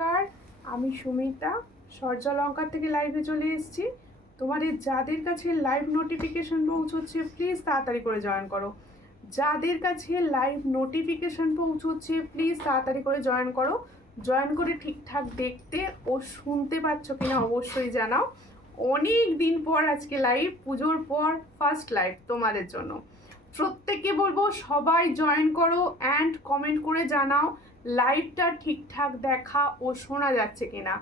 নমস্কার, আমি সুমিতা সূর্যালঙ্কার থেকে লাইভে চলে এসেছি। তোমাদের যাদের কাছে লাইভ নোটিফিকেশন পৌঁছচ্ছে প্লিজ তাড়াতাড়ি করে জয়েন করো। যাদের কাছে লাইভ নোটিফিকেশন পৌঁছচ্ছে প্লিজ তাড়াতাড়ি করে জয়েন করো। জয়েন করে ঠিকঠাক দেখতে ও শুনতে পাচ্ছ কিনা অবশ্যই জানাও। অনেক দিন পর আজকে লাইভ, পুজোর পর ফার্স্ট লাইভ তোমাদের জন্য। প্রত্যেককে বলবো সবাই জয়েন করো অ্যান্ড কমেন্ট করে জানাও লাইভটা ঠিকঠাক দেখা ও শোনা যাচ্ছে কিনা।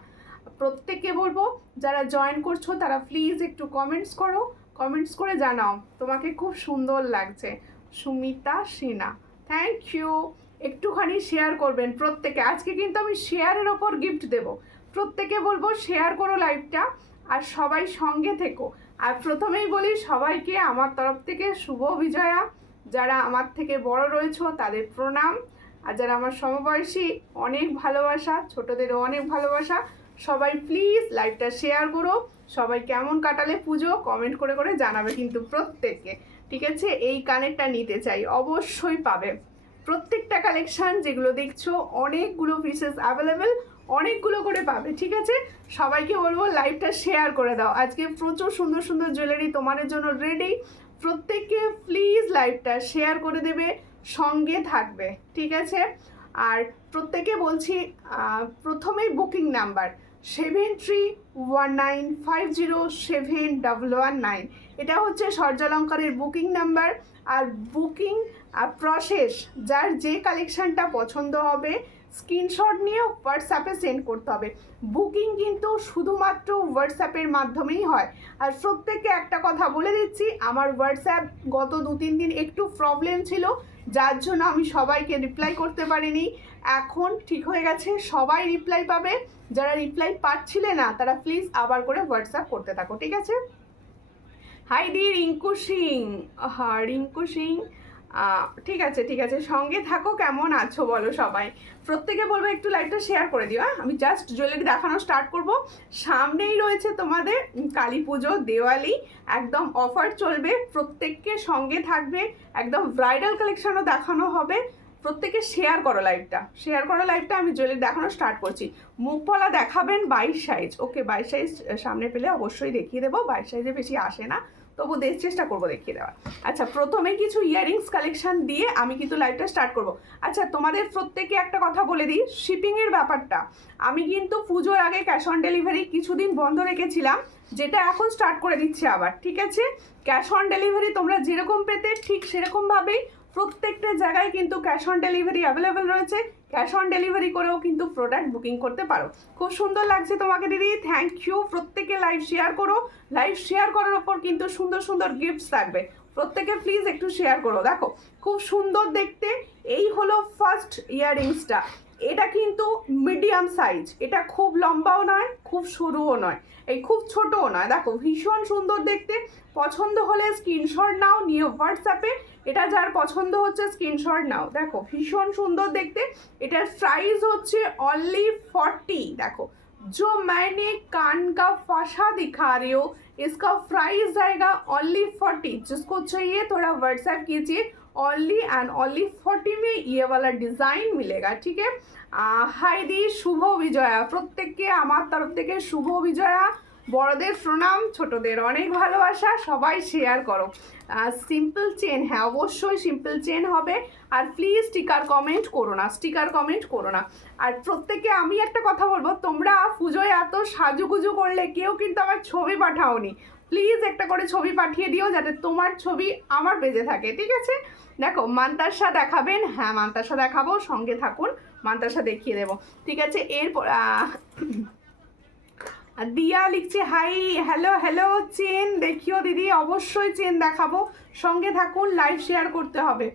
প্রত্যেককে বলবো যারা জয়েন করছো তারা প্লিজ একটু কমেন্টস করো, কমেন্টস করে জানাও তোমাকে খুব সুন্দর লাগছে। Sumita Sinha, thank you. একটুখানি শেয়ার করবেন প্রত্যেকে। আজকে কিন্তু আমি শেয়ারের ওপর গিফট দেব। প্রত্যেকে বলবো শেয়ার করো লাইভটা আর সবাই সঙ্গে থেকো। আর প্রথমেই বলি সবাইকে আমার তরফ থেকে শুভ বিজয়া। যারা আমার থেকে বড় রয়েছো তাদের প্রণাম, আর যারা আমার সমবয়সী অনেক ভালোবাসা, ছোটদেরও অনেক ভালোবাসা। সবাই প্লিজ লাইভটা শেয়ার করো। সবাই কেমন কাটালে পুজো কমেন্ট করে করে জানাবে কিন্তু প্রত্যেককে, ঠিক আছে? এই কানেরটা নিতে চাই, অবশ্যই পাবে। প্রত্যেকটা কালেকশান যেগুলো দেখছো অনেকগুলো পিসেস অ্যাভেলেবেল, অনেকগুলো করে পাবে, ঠিক আছে? সবাইকে বলবো লাইভটা শেয়ার করে দাও। আজকে প্রচুর সুন্দর সুন্দর জুয়েলারি তোমাদের জন্য রেডি। প্রত্যেককে প্লিজ লাইভটা শেয়ার করে দেবে, সঙ্গে থাকবে, ঠিক আছে? আর প্রত্যেকে বলছি প্রথমেই বুকিং নাম্বার 7319507119। এটা হচ্ছে সূর্যালঙ্কারের বুকিং নাম্বার। আর বুকিং প্রসেস, যার যে কালেকশানটা পছন্দ হবে স্ক্রিনশট নিয়ে হোয়াটসঅ্যাপে সেন্ড করতে হবে। বুকিং কিন্তু শুধুমাত্র হোয়াটসঅ্যাপের মাধ্যমেই হয়। আর প্রত্যেককে একটা কথা বলে দিচ্ছি, আমার হোয়াটসঅ্যাপ গত 2-3 দিন একটু প্রবলেম ছিল, যার জন্য আমি সবাইকে রিপ্লাই করতে পারিনি। এখন ঠিক হয়ে গেছে, সবাই রিপ্লাই পাবে। যারা রিপ্লাই পাচ্ছিলে না তারা প্লিজ আবার করে হোয়াটসঅ্যাপ করতে থাকো, ঠিক আছে? হাই দি রিঙ্কু সিং, হ্যাঁ রিঙ্কু সিং, ঠিক আছে ঠিক আছে, সঙ্গে থাকো। কেমন আছো বলো সবাই? প্রত্যেকে বলবো একটু লাইভটা শেয়ার করে দিও। আমি জাস্ট জুয়েলারি দেখানো স্টার্ট করব। সামনেই রয়েছে তোমাদের কালী পুজো, দেওয়ালি, একদম অফার চলবে। প্রত্যেককে সঙ্গে থাকবে, একদম ব্রাইডাল কালেকশনও দেখানো হবে। প্রত্যেকে শেয়ার করো লাইভটা, শেয়ার করো লাইভটা। আমি জুয়েলারি দেখানো স্টার্ট করছি। মুখপলা দেখাবেন 22 সাইজ, ওকে 22 সাইজ সামনে পেলে অবশ্যই দেখিয়ে দেবো। 22 সাইজে বেশি আসে না, তবু চেষ্টা করবো দেখিয়ে দেওয়ার। আচ্ছা, প্রথমে কিছু ইয়াররিংস কালেকশন দিয়ে আমি কিন্তু লাইভটা স্টার্ট করব। আচ্ছা, তোমাদের প্রত্যেকে একটা কথা বলে দিই, শিপিংয়ের ব্যাপারটা। আমি কিন্তু পুজোর আগে ক্যাশ অন ডেলিভারি কিছুদিন বন্ধ রেখেছিলাম, যেটা এখন স্টার্ট করে দিচ্ছি আবার, ঠিক আছে? ক্যাশ অন ডেলিভারি তোমরা যেরকম পেতে ঠিক সেরকমভাবেই প্রত্যেকটা জায়গায় কিন্তু ক্যাশ অন ডেলিভারি অ্যাভেলেবেল রয়েছে। ক্যাশ অন ডেলিভারি করেও কিন্তু প্রোডাক্ট বুকিং করতে পারো। খুব সুন্দর লাগছে তোমাকে দিদি, থ্যাংক ইউ। প্রত্যেকে লাইভ শেয়ার করো। লাইভ শেয়ার করার ওপর কিন্তু সুন্দর সুন্দর গিফটস থাকবে। প্রত্যেকে প্লিজ একটু শেয়ার করো। দেখো খুব সুন্দর দেখতে। এই হলো ফার্স্ট ইয়াররিংসটা। এটা কিন্তু মিডিয়াম সাইজ, এটা খুব লম্বাও নয় খুব সরুও নয়, এই খুব ছোটও নয়। দেখো ভীষণ সুন্দর দেখতে। পছন্দ হলে স্ক্রিনশট নাও, নিয়ে হোয়াটসঅ্যাপে এটা যার পছন্দ হচ্ছে স্ক্রিনশট নাও। দেখো ভীষণ সুন্দর দেখতে। এটার প্রাইস হচ্ছে অনলি 40। देखो जो मैंने कान का फाशा दिखा रही हो इसका प्राइस आएगा ओनली 40। जिसको चाहिए थोड़ा व्हाट्सएप कीजिए। ओनली एंड ओनली 40 में ये वाला डिज़ाइन मिलेगा, ठीक है? हाय दी, शुभ विजया। प्रत्येकকে আমার তরফ থেকে শুভ বিজয়া। বড়দের প্রণাম, ছোটদের অনেক ভালোবাসা। সবাই শেয়ার করো। সিম্পল চেন, হ্যাঁ অবশ্যই সিম্পল চেন হবে। আর প্লিজ স্টিকার কমেন্ট করো না, স্টিকার কমেন্ট করো না। আর প্রত্যেকে আমি একটা কথা বলবো, তোমরা পুজোয় এত সাজুগুজু করলে কেউ কিন্তু আমার ছবি পাঠাওনি। প্লিজ একটা করে ছবি পাঠিয়ে দিও যাতে তোমার ছবি আমার পেজে থাকে, ঠিক আছে? দেখো মান্তাসা দেখাবেন, হ্যাঁ মান্তাসা দেখাবো, সঙ্গে থাকুন, মান্তাসা দেখিয়ে দেবো, ঠিক আছে? এরপর দিয়া লিখছে হাই, হ্যালো হ্যালো। চেন দেখিও দিদি, অবশ্যই চেন দেখাবো, সঙ্গে থাকুন, লাইভ শেয়ার করতে হবে।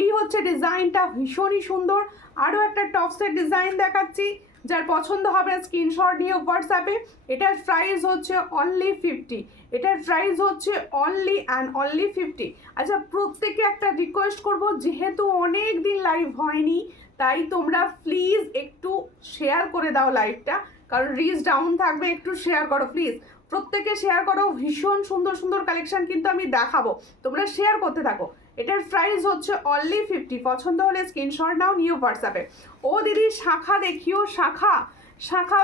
এই হচ্ছে ডিজাইনটা, ভীষণই সুন্দর। আরও একটা টপসের ডিজাইন দেখাচ্ছি, যার পছন্দ হবে স্ক্রিনশট নিয়ে হোয়াটসঅ্যাপে। এটার প্রাইস হচ্ছে অনলি 50। এটার প্রাইস হচ্ছে অনলি অ্যান্ড অনলি 50। আচ্ছা, প্রত্যেকে একটা রিকোয়েস্ট করব, যেহেতু অনেক দিন লাইভ হয়নি তাই তোমরা প্লিজ একটু শেয়ার করে দাও লাইভটা, কারণ রিচ ডাউন থাকবে। একটু শেয়ার করো প্লিজ, প্রত্যেকে শেয়ার করো। ভীষণ সুন্দর সুন্দর কালেকশন কিন্তু আমি দেখাবো, তোমরা শেয়ার করতে থাকো। এটার প্রাইস হচ্ছে অনলি 50। পছন্দ হলে স্ক্রিনশট নাও, নিয়ে হোয়াটসঅ্যাপে। ও দিদি শাখা দেখিও, শাখা শাখা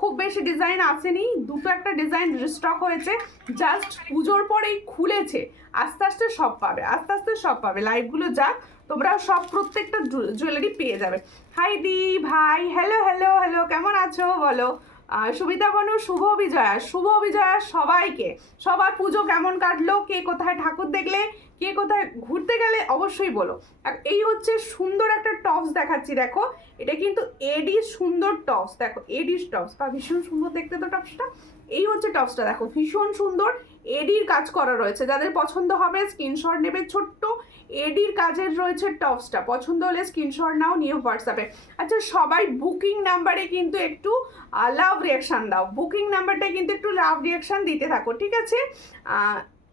খুব বেশি ডিজাইন আসেনি, দুটো একটা ডিজাইন রিস্টক হয়েছে, জাস্ট পুজোর পরেই খুলেছে। আস্তে আস্তে সব পাবে, আস্তে আস্তে সব পাবে, লাইভগুলো যাক, তোমরা সব প্রত্যেকটা জুয়েলারি পেয়ে যাবে। হাই দি ভাই, হ্যালো হ্যালো হ্যালো, কেমন আছো বলো? সুবিধা বনু, শুভ বিজয়া, শুভ বিজয়া সবাইকে। সবার পুজো কেমন কাটলো, কে কোথায় ঠাকুর দেখলে, কে কোথায় ঘুরতে গেলে অবশ্যই বলো। আর এই হচ্ছে সুন্দর একটা টপস দেখাচ্ছি, দেখো এটা কিন্তু এডি সুন্দর টপস, দেখো এডি টপস, বা ভীষণ সুন্দর দেখতে তো টপসটা। এই হচ্ছে টপসটা, দেখো ভীষণ সুন্দর এডির কাজ করা রয়েছে, যাদের পছন্দ হবে স্ক্রিনশট নেবে। ছোট্ট এডির কাজের রয়েছে টপসটা, পছন্দ হলে স্ক্রিনশট নাও, নিয়ে হোয়াটসঅ্যাপে। আচ্ছা সবাই বুকিং নাম্বারে কিন্তু একটু লাভ রিয়াকশান দাও, বুকিং নাম্বারটায় কিন্তু একটু লাভ রিয়াকশান দিতে থাকো, ঠিক আছে?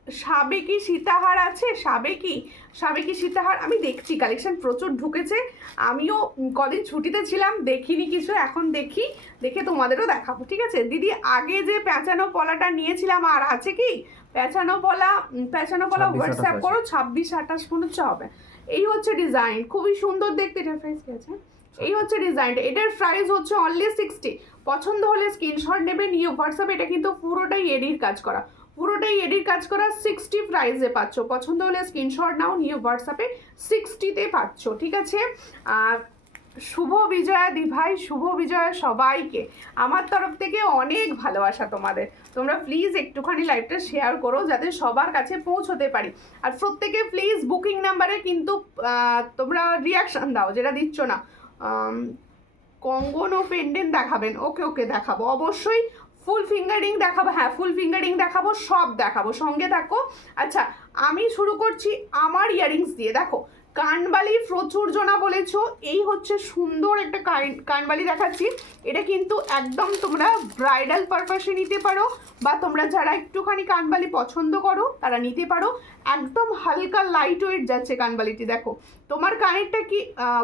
সাবেকি সীতাহার আছে, সাবেকি সীতাহার আমি দেখছি, কালেকশন প্রচুর ঢুকেছে, আমিও কদিন ছুটিতে ছিলাম, দেখিনি কিছু, এখন দেখে তোমাদেরও দেখাবো, ঠিক আছে? দিদি আগে যে প্যাঁচানো পলাটা নিয়েছিলাম আর আছে কি? প্যাঁচানো পলা হোয়াটসঅ্যাপ করো, 26-28 মনে হচ্ছে হবে। এই হচ্ছে ডিজাইন, খুবই সুন্দর দেখতে। এটার প্রাইস কি আছে? এই হচ্ছে ডিজাইনটা, এটার প্রাইস হচ্ছে অনলি 60। পছন্দ হলে স্ক্রিনশট নেবে, নিয়ে হোয়াটসঅ্যাপে। এটা কিন্তু পুরোটাই এডির কাজ করা, পুরোটাই এডির কাজ করা, 60 প্রাইসে পাচ্ছ। পছন্দ হলে স্ক্রিনশট নাও, নিয়ে হোয়াটসঅ্যাপে 60-তে পাচ্ছ, ঠিক আছে? শুভ বিজয়া দি ভাই, শুভ বিজয়া সবাইকে আমার তরফ থেকে অনেক ভালোবাসা তোমাদের। তোমরা প্লিজ একটুখানি লাইভটা শেয়ার করো যাতে সবার কাছে পৌঁছতে পারি। আর প্রত্যেকে প্লিজ বুকিং নাম্বারে কিন্তু তোমরা রিয়াকশান দাও, যেটা দিচ্ছ না। কঙ্গন ও পেন্ডেন্ট দেখাবেন? ওকে দেখাবো অবশ্যই, ফুল ফিঙ্গারিং দেখাবো, হ্যাঁ ফুল ফিঙ্গারিং দেখাবো, সব দেখাবো, সঙ্গে থাকো। আচ্ছা আমি শুরু করছি আমার ইয়ারিংস দিয়ে। দেখো কানবালি প্রচুর জনা বলেছো, এই হচ্ছে সুন্দর একটা কানবালি দেখাচ্ছি। এটা কিন্তু একদম তোমরা ব্রাইডাল পারপাসে নিতে পারো, বা তোমরা যারা একটুখানি কানবালি পছন্দ করো তারা নিতে পারো। একদম হালকা লাইট ওয়েট যাচ্ছে কানবালিটি। দেখো তোমার কানেরটা কি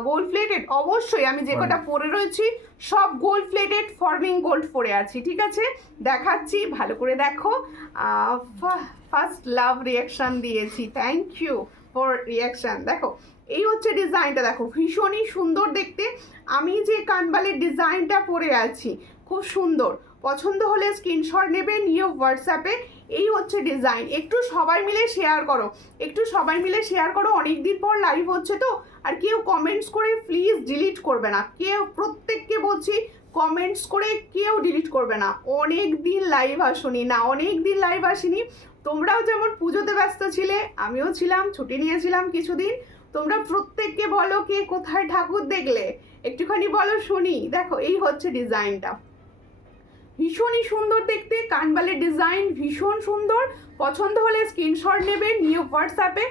গোল্ড প্লেটেড? অবশ্যই, আমি যে কটা পরে রয়েছি সব গোল্ড প্লেটেড, ফর্মিং গোল্ড পরে আছি, ঠিক আছে? দেখাচ্ছি, ভালো করে দেখো। ফার্স্ট লাভ রিয়াকশান দিয়েছি, থ্যাংক ইউ ফর রিয়াকশান। দেখো এই হচ্ছে ডিজাইনটা, দেখো ভীষণই সুন্দর দেখতে। আমি যে কানবালির ডিজাইনটা পরে আছি খুব সুন্দর, পছন্দ হলে স্ক্রিনশট নেবে, নিয়ে হোয়াটসঅ্যাপে। এই হচ্ছে ডিজাইন, একটু সবাই মিলে শেয়ার করো, একটু সবাই মিলে শেয়ার করো, অনেক দিন পর লাইভ হচ্ছে তো। আর কেউ কমেন্টস করে প্লিজ ডিলিট করবে না, কেউ, প্রত্যেককে বলছি কমেন্টস করে কেউ ডিলিট করবে না। অনেক দিন লাইভ আসুনি না, অনেক দিন লাইভ আসিনি। তোমরাও যেমন পুজোতে ব্যস্ত ছিলে, আমিও ছিলাম, ছুটি নিয়েছিলাম কিছুদিন। তোমরা প্রত্যেককে বলো কে কোথায় ঠাকুর দেখলে, একটুখানি বলো শুনি। দেখো এই হচ্ছে ডিজাইনটা, ভীষণই সুন্দর দেখতে, কানবালের ডিজাইন ভীষণ সুন্দর। পছন্দ হলে স্ক্রিনশট নেবে, নিয়ে হোয়াটসঅ্যাপে।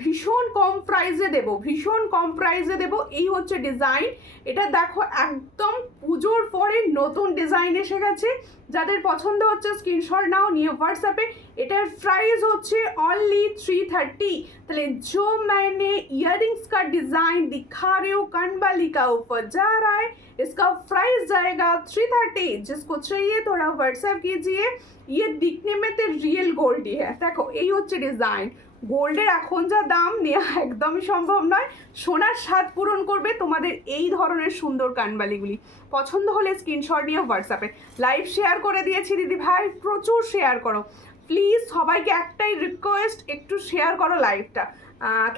ভীষণ কম প্রাইসে দেবো, ভীষণ কম প্রাইসে দেবো। এই হচ্ছে ডিজাইন, এটা দেখো একদম পুজোর পরে নতুন ডিজাইন এসে গেছে। যাদের পছন্দ হচ্ছে স্ক্রিনশট নাও, নিয়ে হোয়াটসঅ্যাপে। এটার প্রাইস হচ্ছে অনলি 330। তাহলে जो मैंने इयररिंग्स का डिज़ाइन दिखा रही हूँ कानबाली का ऊपर जा रहा है, इसका प्राइस जाएगा 330। जिसको चाहिए थोड़ा व्हाट्सएप कीजिए। ये दिखने में तो रियल गोल्ड ही है। देखो এই হচ্ছে ডিজাইন, গোল্ডের এখন যা দাম নেওয়া একদমই সম্ভব নয়, সোনার স্বাদ পূরণ করবে তোমাদের এই ধরনের সুন্দর কানবালিগুলি। পছন্দ হলে স্ক্রিনশট নিয়ে হোয়াটসঅ্যাপে। লাইভ শেয়ার করে দিয়েছি দিদি ভাই, প্রচুর শেয়ার করো প্লিজ, সবাইকে একটাই রিকোয়েস্ট, একটু শেয়ার করো লাইভটা।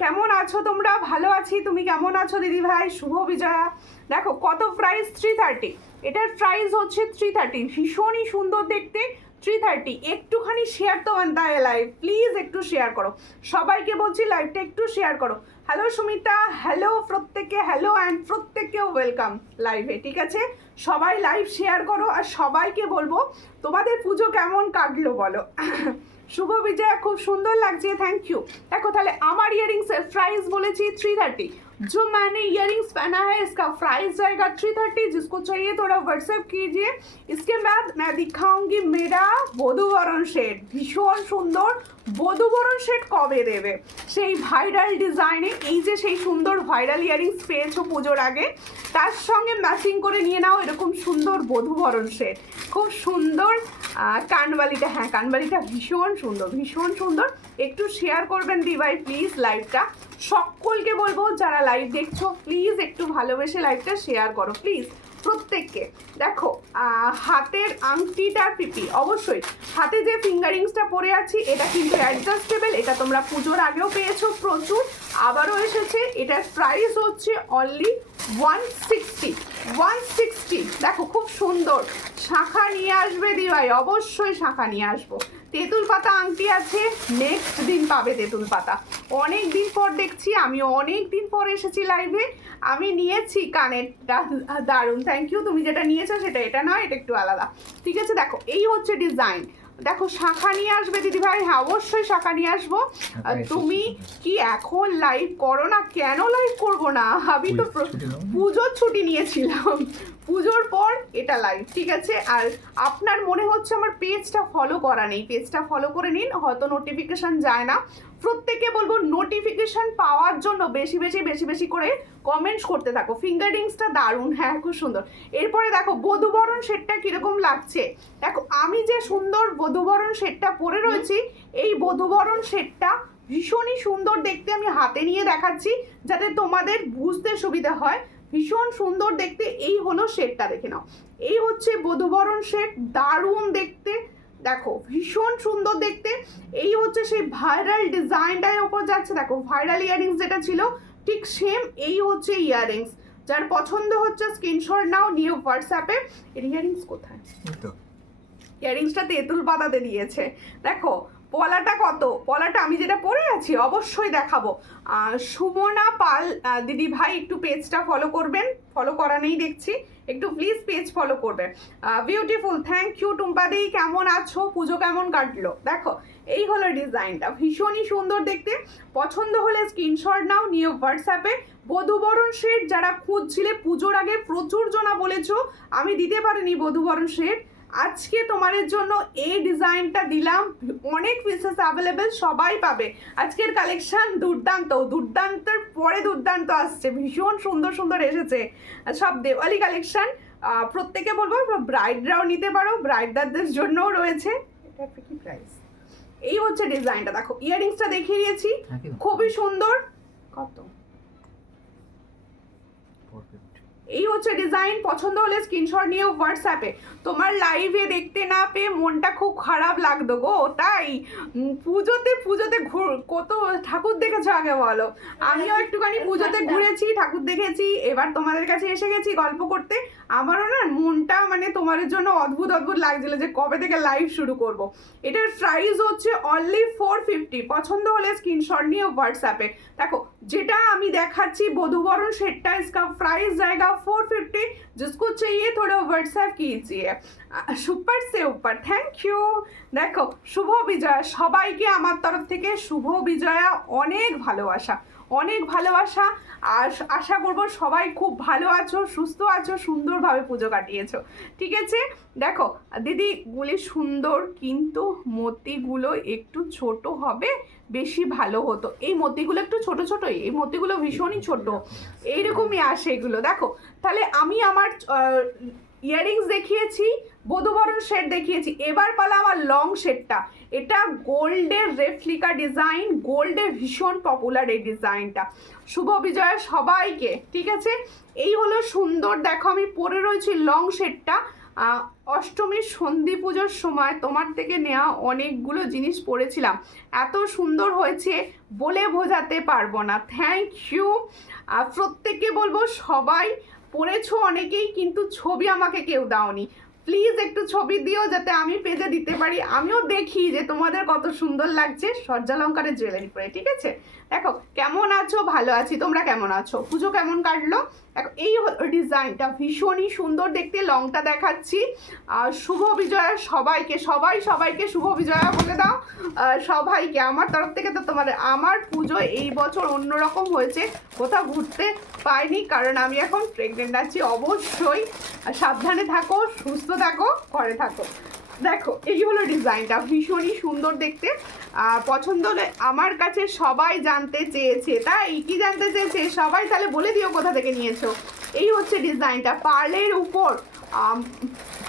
কেমন আছো তোমরা? ভালো আছি, তুমি কেমন আছো দিদি ভাই? শুভ বিজয়া। দেখো কত প্রাইস, 330। এটার প্রাইস হচ্ছে 330, ভীষণই সুন্দর দেখতে, 330। একটুখানি শেয়ার তো বানতা है লাইভ, প্লিজ একটু শেয়ার করো, সবাইকে বলছি লাইভটা একটু শেয়ার করো। হ্যালো সুমিতা, হ্যালো প্রত্যেককে, হ্যালো অ্যান্ড প্রত্যেককেও ওয়েলকাম লাইভে, ঠিক আছে? সবাই লাইভ শেয়ার করো, আর সবাইকে বলবো তোমাদের পুজো কেমন কাটলো বলো। শুভ বিজয়া, খুব সুন্দর লাগছে, থ্যাংক ইউ। দেখো তাহলে আমার ইয়ারিংসের প্রাইস বলেছি 330। जो मैंने इयरिंग्स पहना है इसका प्राइस जाएगा 330। जिसको चाहिए थोड़ा व्हाट्सएप कीजिए। इसके बाद मैं दिखाऊंगी मेरा বধূবরণ সেট, ভীষণ সুন্দর বধূবরণ সেট কবে দেবে সেই ভাইরাল ডিজাইনে। এই যে সেই সুন্দর ভাইরাল ইয়ারিংস পেয়েছো পুজোর আগে, তার সঙ্গে ম্যাচিং করে নিয়ে নাও এরকম সুন্দর বধূবরণ সেট। খুব সুন্দর কানবালিটা, হ্যাঁ কানবালিটা ভীষণ সুন্দর, ভীষণ সুন্দর। একটু শেয়ার করবেন দিভাই প্লিজ লাইভটা। সকলকে বলবো যারা লাইভ দেখছো প্লিজ একটু ভালোবেসে লাইভটা শেয়ার করো প্লিজ। প্রত্যেককে। দেখো হাতের আংটিটার পিপি অবশ্যই, হাতে যে ফিঙ্গারিংসটা পরে আছি এটা কিন্তু অ্যাডজাস্টেবল, এটা তোমরা পুজোর আগেও পেয়েছো প্রচুর, আবারও এসেছে। এটার প্রাইস হচ্ছে অনলি 160। দেখো খুব সুন্দর, শাঁখা নিয়ে আসবে দিভাই, অবশ্যই শাঁখা নিয়ে আসবো। তেঁতুল পাতা আংটি আছে, নেক্সট দিন পাবে তেঁতুল পাতা। অনেক দিন পর দেখছি, আমি অনেক দিন পর এসেছি লাইভে, আমি নিয়েছি কানেরটা, দারুণ, থ্যাংক ইউ। তুমি যেটা নিয়েছো সেটা এটা নয়, এটা একটু আলাদা, ঠিক আছে। দেখো এই হচ্ছে ডিজাইন, দেখো শাঁখা নিয়ে আসবে দিদি ভাই, হ্যাঁ অবশ্যই শাঁখা নিয়ে আসবো। তুমি কি এখন লাইভ করো না? কেন লাইভ করবো না, আমি তো পুজোর ছুটি নিয়েছিলাম, পুজোর পর এটা লাইভ, ঠিক আছে। আর আপনার মনে হচ্ছে আমার পেজটা ফলো করা নেই, পেজটা ফলো করে নিন, হয়তো নোটিফিকেশান যায় না। প্রত্যেকে বলবো নোটিফিকেশান পাওয়ার জন্য বেশি বেশি করে কমেন্টস করতে থাকো। ফিঙ্গারিংসটা দারুণ, হ্যাঁ খুব সুন্দর। এরপরে দেখো বধূবরণ সেটটা কীরকম লাগছে, দেখো আমি যে সুন্দর বধূবরণ সেটটা পরে রয়েছি, এই বধূবরণ সেটটা ভীষণই সুন্দর দেখতে, আমি হাতে নিয়ে দেখাচ্ছি যাতে তোমাদের বুঝতে সুবিধা হয়, ভীষণ সুন্দর দেখতে। এই হলো সেটটা, দেখে নাও, এই হচ্ছে বধূবরণ সেট, দারুণ দেখতে, দেখো ভীষণ সুন্দর দেখতে। এই হচ্ছে সেই ভাইরাল ডিজাইনটার ওপর যাচ্ছে, দেখো ভাইরাল ইয়াররিংস যেটা ছিল ঠিক সেম এই হচ্ছে ইয়াররিংস। যার পছন্দ হচ্ছে স্ক্রিনশট নাও, নিয়ে হোয়াটসঅ্যাপে। ইয়াররিংস কোথায়, ইয়াররিংসটা তেঁতুল পাতাতে দিয়েছে। দেখো পলাটা কত, পলাটা আমি যেটা পরে আছি অবশ্যই দেখাবো। সুমনা পাল দিদি ভাই একটু পেজটা ফলো করবেন, ফলো করা নেই দেখছি, একটু প্লিজ পেজ ফলো করবেন। বিউটিফুল, থ্যাংক ইউ টুম্পাদি, কেমন আছো, পুজো কেমন কাটলো? দেখো এই হলো ডিজাইনটা, ভীষণই সুন্দর দেখতে, পছন্দ হলে স্ক্রিনশট নাও, নিয়ে হোয়াটসঅ্যাপে। বধূবরণ সেট যারা খুঁজছিলে, পুজোর আগে প্রচুর জনা বলেছো আমি দিতে পারিনি বধূবরণ সেট, আজকে তোমাদের জন্য এই ডিজাইনটা দিলাম, অনেক পিসেস অ্যাভেলেবেল, সবাই পাবে। আজকের কালেকশন দুর্দান্তর পরে দুর্দান্ত আসছে, ভীষণ সুন্দর এসেছে সব দেওয়ালি কালেকশন। প্রত্যেকে বলবো ব্রাইডরাও নিতে পারো, ব্রাইডারদের জন্যও রয়েছে। এটা কি প্রাইস? এই হচ্ছে ডিজাইনটা, দেখো ইয়াররিংসটা দেখিয়ে দিয়েছি, খুবই সুন্দর। কত? এই হচ্ছে ডিজাইন, পছন্দ হলে স্ক্রিনশট নিয়ে হোয়াটসঅ্যাপে। তোমার লাইভে দেখতে না পেয়ে মনটা খুব খারাপ লাগতো গো, তাই পুজোতে কত ঠাকুর দেখেছো আগে বলো? আমিও একটুখানি পুজোতে ঘুরেছি, ঠাকুর দেখেছি, এবার তোমাদের কাছে এসে গেছি গল্প করতে। আমারও না মনটা মানে তোমাদের জন্য অদ্ভুত লাগছিল যে কবে থেকে লাইভ শুরু করব। এটার প্রাইস হচ্ছে অনলি 450, পছন্দ হলে স্ক্রিনশট নিয়ে হোয়াটসঅ্যাপে। দেখো যেটা আমি দেখাচ্ছি বধূবরণ সেটটা, इसका प्राइस जाएगा 450, जिसको चाहिए थोड़ा व्हाट्सएप कीजिए। সুপার সে উপর, থ্যাংক ইউ। দেখো শুভ বিজয়া, সবাইকে আমার তরফ থেকে শুভ বিজয়া, অনেক ভালোবাসা। আর আশা করবো সবাই খুব ভালো আছো, সুস্থ আছো, সুন্দরভাবে পুজো কাটিয়েছো, ঠিক আছে। দেখো দিদিগুলি সুন্দর, কিন্তু মতিগুলো একটু ছোট হবে বেশি ভালো হতো। এই মতিগুলো একটু ছোটোই, এই মতিগুলো ভীষণই ছোট, এইরকমই আসে এগুলো। দেখো তাহলে আমি আমার ইয়াররিংস দেখিয়েছি, বধূবরণ সেট দেখিয়েছি, এবার পালা আমার লং সেটটা। এটা গোল্ডের রেপ্লিকা ডিজাইন, গোল্ডে ভীষণ পপুলার এই ডিজাইনটা। শুভ বিজয়া সবাইকে, ঠিক আছে। এই হলো সুন্দর, দেখো আমি পরে রয়েছি লং সেটটা। অষ্টমীর সন্ধি পুজোর সময় তোমার থেকে নেওয়া অনেকগুলো জিনিস পরেছিলাম, এত সুন্দর হয়েছে বলে বোঝাতে পারবো না, থ্যাংক ইউ। প্রত্যেককে বলবো সবাই পরেছো অনেকেই, কিন্তু ছবি আমাকে কেউ দাওনি, প্লিজ একটু ছবি দিও যাতে আমি পেজে দিতে পারি, আমিও দেখি যে তোমাদের কত সুন্দর লাগছে সূর্যালঙ্কারের জুয়েলারি পরে, ঠিক আছে। দেখো কেমন আছো, ভালো আছি, তোমরা কেমন আছো, পুজো কেমন কাটলো? দেখো এই ডিজাইনটা ভীষণই সুন্দর দেখতে, লংটা দেখাচ্ছি। শুভ বিজয়া সবাইকে, সবাইকে শুভ বিজয়া বলে দাও সবাইকে আমার তরফ থেকে। তো আমার পুজো এই বছর অন্যরকম হয়েছে, কোথাও ঘুরতে পাইনি কারণ আমি এখন প্রেগনেন্ট আছি। অবশ্যই সাবধানে থাকো, সুস্থ থাকো, ঘরে থাকো। দেখো এই হলো ডিজাইনটা, ভীষণই সুন্দর দেখতে। পছন্দ হলে, আমার কাছে সবাই জানতে চেয়েছে, তাই কি জানতে চেয়েছে সবাই, তাহলে বলে দিও কোথা থেকে নিয়েছো। এই হচ্ছে ডিজাইনটা, পার্লের উপর,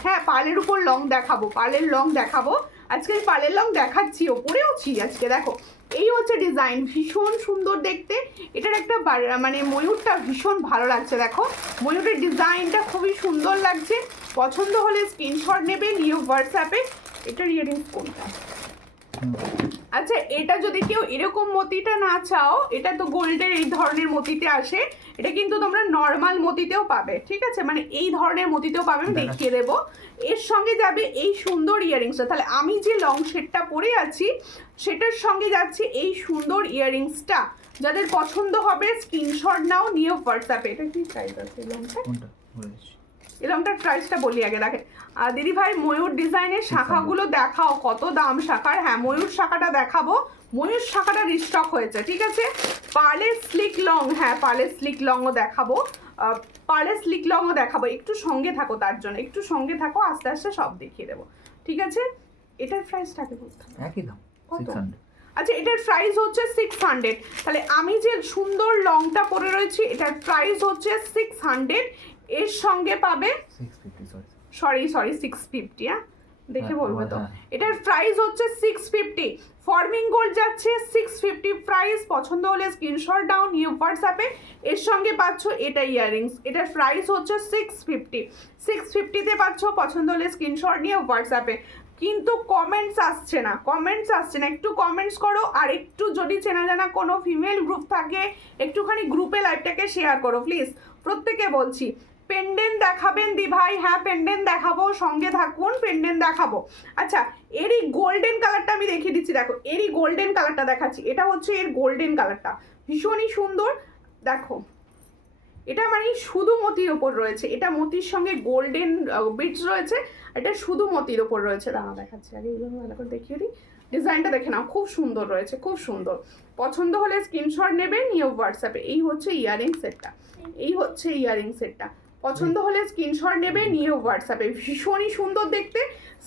হ্যাঁ পার্লের উপর লং দেখাবো, পার্লের লং দেখাবো আজকে, পার্লের লং দেখাচ্ছি, ওপরেওছি আজকে। দেখো এই হচ্ছে ডিজাইন, ভীষণ সুন্দর দেখতে। এটার একটা মানে ময়ূরটা ভীষণ ভালো লাগছে, দেখো ময়ূরের ডিজাইনটা খুবই সুন্দর লাগছে। পছন্দ হলে স্ক্রিনশট নেবে, নিয়ে হোয়াটসঅ্যাপে। এটার ইয়ারিংস কোনটা? আচ্ছা, এটা যদি কেউ এরকম মতিটা না চাও, এটা তো গোল্ডের এই ধরনের মতিতে আসে, এটা কিন্তু তোমরা নর্মাল মতিতেও পাবে, ঠিক আছে, মানে এই ধরনের মতিতেও পাবে, আমি দেখিয়ে দেবো। এর সঙ্গে যাবে এই সুন্দর ইয়ারিংসটা। তাহলে আমি যে লং সেটটা পরে আছি সেটার সঙ্গে যাচ্ছে এই সুন্দর ইয়ারিংসটা। যাদের পছন্দ হবে স্ক্রিনশট নাও, নিয়ে হোয়াটসঅ্যাপে। এটা কি প্রাইস আছে লংটা? এই লংটার প্রাইসটা বলি আগে, দেখে দিদি ভাই ময়ূর ডিজাইনের শাখাগুলো দেখাও, কত দাম শাখার? হ্যাঁ, ময়ূর শাখাটা দেখাবো, ময়ূর শাখাটা রিস্টক হয়েছে, ঠিক আছে। পার্লে স্লিক লং, হ্যাঁ পার্লে স্লিক লংও দেখাবো, পার্লে স্লিক লংও দেখাবো। একটু সঙ্গে থাকো, তার জন্য একটু সঙ্গে থাকো, আস্তে আস্তে সব দেখিয়ে দেবো, ঠিক আছে। এটার প্রাইসটাকে বলতে হবে, একই দাম 600। আচ্ছা, এটার প্রাইস হচ্ছে 600। তাহলে আমি যে সুন্দর লংটা পরে রয়েছি এটার প্রাইস হচ্ছে 600। এর সঙ্গে পাবে 650, হ্যাঁ দেখে বলবো তো। এটার প্রাইস হচ্ছে 650। ফর্মিং গোল্ড যাচ্ছে 650 প্রাইস। পছন্দ হলে স্ক্রিনশট দাও, নিউ হোয়াটসঅ্যাপে। এর সঙ্গে পাচ্ছ এটা ইয়াররিংস, এটার প্রাইস হচ্ছে 650। 650তে পাচ্ছ, পছন্দ হলে স্ক্রিনশট নিয়ে হোয়াটসঅ্যাপে। কিন্তু কমেন্টস আসছে না, একটু কমেন্টস করো। আর একটু যদি চেনা জানা কোনো ফিমেল গ্রুপ থাকে একটুখানি গ্রুপে লাইভটাকে শেয়ার করো প্লিজ, প্রত্যেকে বলছি। পেন্ডেন্ট দেখাবেন দি ভাই? হ্যাঁ পেন্ডেন্ট দেখাবো, সঙ্গে থাকুন, পেন্ডেন্ট দেখাবো। আচ্ছা, এরই গোল্ডেন কালারটা আমি দেখিয়ে দিচ্ছি, দেখো এরই গোল্ডেন কালারটা দেখাচ্ছি। এটা হচ্ছে এর গোল্ডেন কালারটা, ভীষণই সুন্দর। দেখো এটা মানে শুধু মতির ওপর রয়েছে, এটা মতির সঙ্গে গোল্ডেন বিটস রয়েছে, এটা শুধু মতির ওপর রয়েছে। দাঁড়া দেখাচ্ছি আগে, এইভাবে ভালো করে দেখিয়ে দিই। ডিজাইনটা দেখে নাও, খুব সুন্দর রয়েছে, খুব সুন্দর। পছন্দ হলে স্ক্রিনশট নেবে, নিয়ে হোয়াটসঅ্যাপে। এই হচ্ছে ইয়ারিং সেটটা, এই হচ্ছে ইয়ারিং সেটটা। পছন্দ হলে স্ক্রিনশট নেবে, নিয়ে হোয়াটসঅ্যাপে। ভীষণই সুন্দর দেখতে।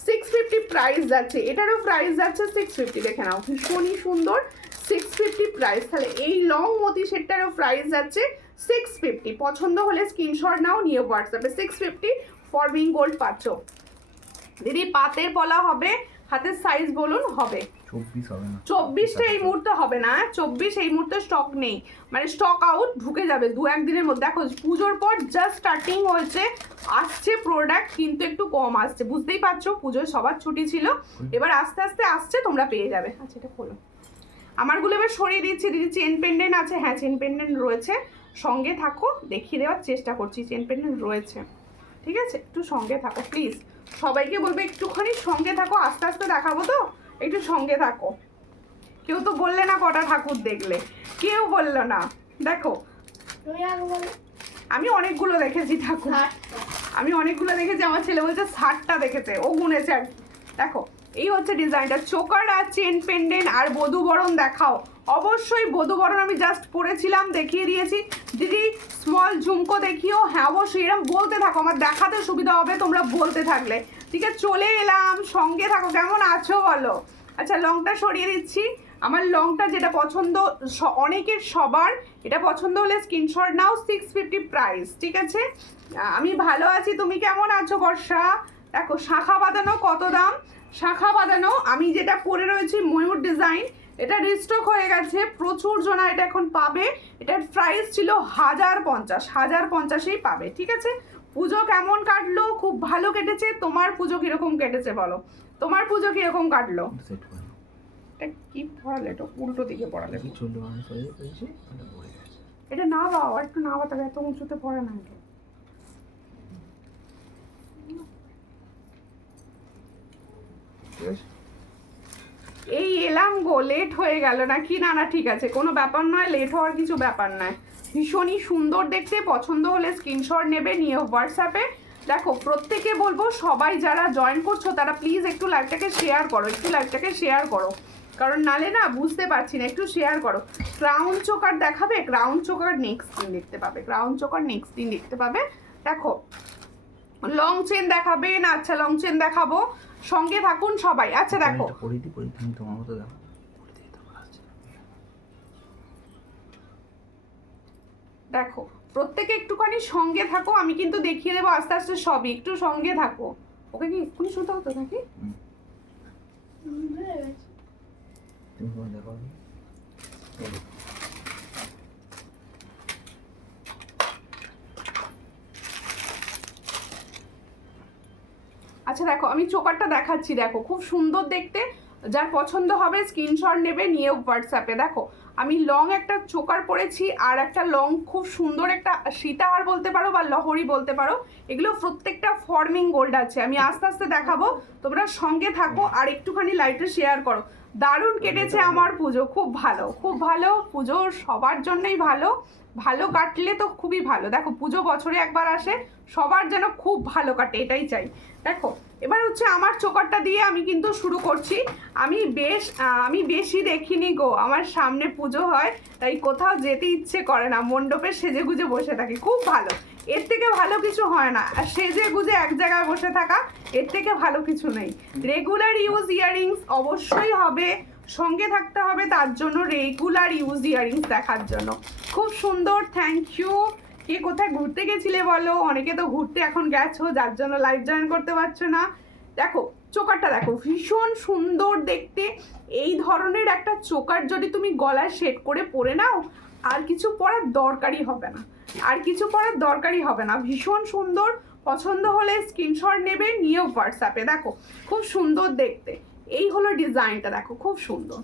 650 প্রাইস যাচ্ছে, এটারও প্রাইস যাচ্ছে 650, দেখে নাও ভীষণই সুন্দর। 650 প্রাইস। তাহলে এই লং মতি সেটটারও প্রাইস যাচ্ছে 650। পছন্দ হলে স্ক্রিনশট নাও, নিয়ে হোয়াটসঅ্যাপে। 650 ফর্মিং গোল্ড পাচ্ছ। দিদি পাতের পলা হবে, হাতের সাইজ বলুন। হবে 24 হবে না, 24টা এই মুহূর্তে হবে না, 24 এই মুহূর্তে স্টক নেই, মানে স্টক আউট, ঢুকে যাবে 2-1 দিনের মধ্যে। দেখো পুজোর পর জাস্ট স্টার্টিং হয়েছে, আসছে প্রোডাক্ট কিন্তু একটু কম আসছে, বুঝতেই পারছো পুজোয় সবার ছুটি ছিল, এবার আস্তে আস্তে আসছে, তোমরা পেয়ে যাবে। আচ্ছা এটা খোলো, আমারগুলো এবার সরিয়ে দিচ্ছি। দিদি চেন পেন্ডেন্ট আছে? হ্যাঁ চেন পেন্ডেন্ট রয়েছে, সঙ্গে থাকো, দেখিয়ে দেওয়ার চেষ্টা করছি। চেন পেন্ডেন্ট রয়েছে, ঠিক আছে, একটু সঙ্গে থাকো প্লিজ। সবাইকে বলবে একটুখানি সঙ্গে থাকো, আস্তে আস্তে দেখাবো তো, একটু সঙ্গে থাকো। কেউ তো বললে না কটা ঠাকুর দেখলে, কেউ বললো না। দেখো আমি অনেকগুলো দেখেছি ঠাকুর, আমি অনেকগুলো দেখেছি, আমার ছেলে বলছে 60টা দেখেছে, ও গুনেছে আর। দেখো এই হচ্ছে ডিজাইনটা, চোকার আর চেন পেন্ডেন্ট আর বধূবরণ দেখাও। অবশ্যই বধূবরণ আমি জাস্ট পরেছিলাম, দেখিয়ে দিয়েছি। দিদি স্মল ঝুমকো দেখিও? হ্যাঁ অবশ্যই, এরকম বলতে থাকো, আমার দেখাতে সুবিধা হবে তোমরা বলতে থাকলে, ঠিক আছে। চলে এলাম, সঙ্গে থাকো। কেমন আছো বলো? আচ্ছা লংটা সরিয়ে দিচ্ছি। আমার লংটা যেটা পছন্দ অনেকের সবার, এটা পছন্দ হলে স্ক্রিনশট নাও। 650 প্রাইস, ঠিক আছে। আমি ভালো আছি, তুমি কেমন আছো বর্ষা? দেখো শাখা বাঁধানো কত দাম, শাখা বাঁধানো আমি যেটা পরে রয়েছি ময়ূর ডিজাইন, এটা রিস্টক হয়ে গেছে, প্রচুর জনা এটা এখন পাবে। এটার প্রাইস ছিল 1050, 1050এই পাবে, ঠিক আছে। পুজো কেমন কাটলো? খুব ভালো কেটেছে। তোমার পুজো কিরকম কেটেছে বলো, তোমার পুজো কিরকম কাটলো? এটা কি পড়ালে, এটা উল্টো দিকে পড়ালে, এটা না বাবা, একটু না বাবা, এত উঁচুতে পড়ে না। এই এলাম গো, লেট হয়ে গেল নাকি? না না ঠিক আছে, কোনো ব্যাপার নয়, লেট হওয়ার কিছু ব্যাপার নয়। ভীষণই সুন্দর দেখতে, পছন্দ হলে স্ক্রিনশট নেবে, নিয়ে হোয়াটসঅ্যাপে। দেখো প্রত্যেকে বলবো, সবাই যারা জয়েন করছো তারা প্লিজ একটু লাইভটাকে শেয়ার করো, একটু লাইভটাকে শেয়ার করো, কারণ নালে না বুঝতে পারছি না, একটু শেয়ার করো। ক্রাউন চোকার দেখাবে? ক্রাউন চোকার নেক্সট দিন দেখতে পাবে, ক্রাউন চোকার নেক্সট দিন দেখতে পাবে। দেখো লং চেন দেখাবে না? আচ্ছা লং চেন দেখাবো, সঙ্গে থাকুন সবাই। আচ্ছা দেখো দেখো প্রত্যেকে একটুখানি সঙ্গে থাকো, আমি কিন্তু দেখিয়ে দেবো আস্তে আস্তে সবই, একটু সঙ্গে থাকো। ওকে কি এক্ষুনি শুনতে হতো নাকি? আচ্ছা দেখো আমি চোকারটা দেখাচ্ছি, দেখো খুব সুন্দর দেখতে, যার পছন্দ হবে স্ক্রিনশট নেবে নিয়ে হোয়াটসঅ্যাপে। দেখো আমি লং একটা চোকার পরেছি আর একটা লং খুব সুন্দর একটা সীতাহার বলতে পারো বা লহরি বলতে পারো, এগুলো প্রত্যেকটা ফর্মিং গোল্ড আছে। আমি আস্তে আস্তে দেখাবো, তোমরা সঙ্গে থাকো আর একটুখানি লাইটে শেয়ার করো। দারুণ কেটেছে আমার পুজো, খুব ভালো, খুব ভালো পুজো, সবার জন্যই ভালো, ভালো কাটলে তো খুবই ভালো। দেখো পুজো বছরে একবার আসে, সবার যেন খুব ভালো কাটে এটাই চাই। দেখো এবার হচ্ছে আমার চোকারটা দিয়ে আমি কিন্তু শুরু করছি। আমি বেশি দেখিনি গো, আমার সামনে পুজো হয় তাই কোথাও যেতে ইচ্ছে করে না, মণ্ডপে সেজে গুজে বসে থাকি, খুব ভালো, এর থেকে ভালো কিছু হয় না। আর সেজে গুজে এক জায়গায় বসে থাকা, এর থেকে ভালো কিছু নেই। রেগুলার ইউজ ইয়াররিংস অবশ্যই হবে, সঙ্গে থাকতে হবে, তার জন্য রেগুলার ইউজ ইয়াররিংস দেখার জন্য। খুব সুন্দর, থ্যাংক ইউ। কে কোথায় ঘুরতে গেছিলে বলো, অনেকে তো ঘুরতে এখন গেছো যার জন্য লাইভ জয়েন করতে পারছো না। দেখো চোকারটা দেখো ভীষণ সুন্দর দেখতে, এই ধরনের একটা চোকার যদি তুমি গলায় সেট করে পরে নাও আর কিছু পরার দরকারই হবে না, আর কিছু পরার দরকারই হবে না। ভীষণ সুন্দর, পছন্দ হলে স্ক্রিনশট নেবে নিয়ে হোয়াটসঅ্যাপে। দেখো খুব সুন্দর দেখতে, এই হলো ডিজাইনটা, দেখো খুব সুন্দর,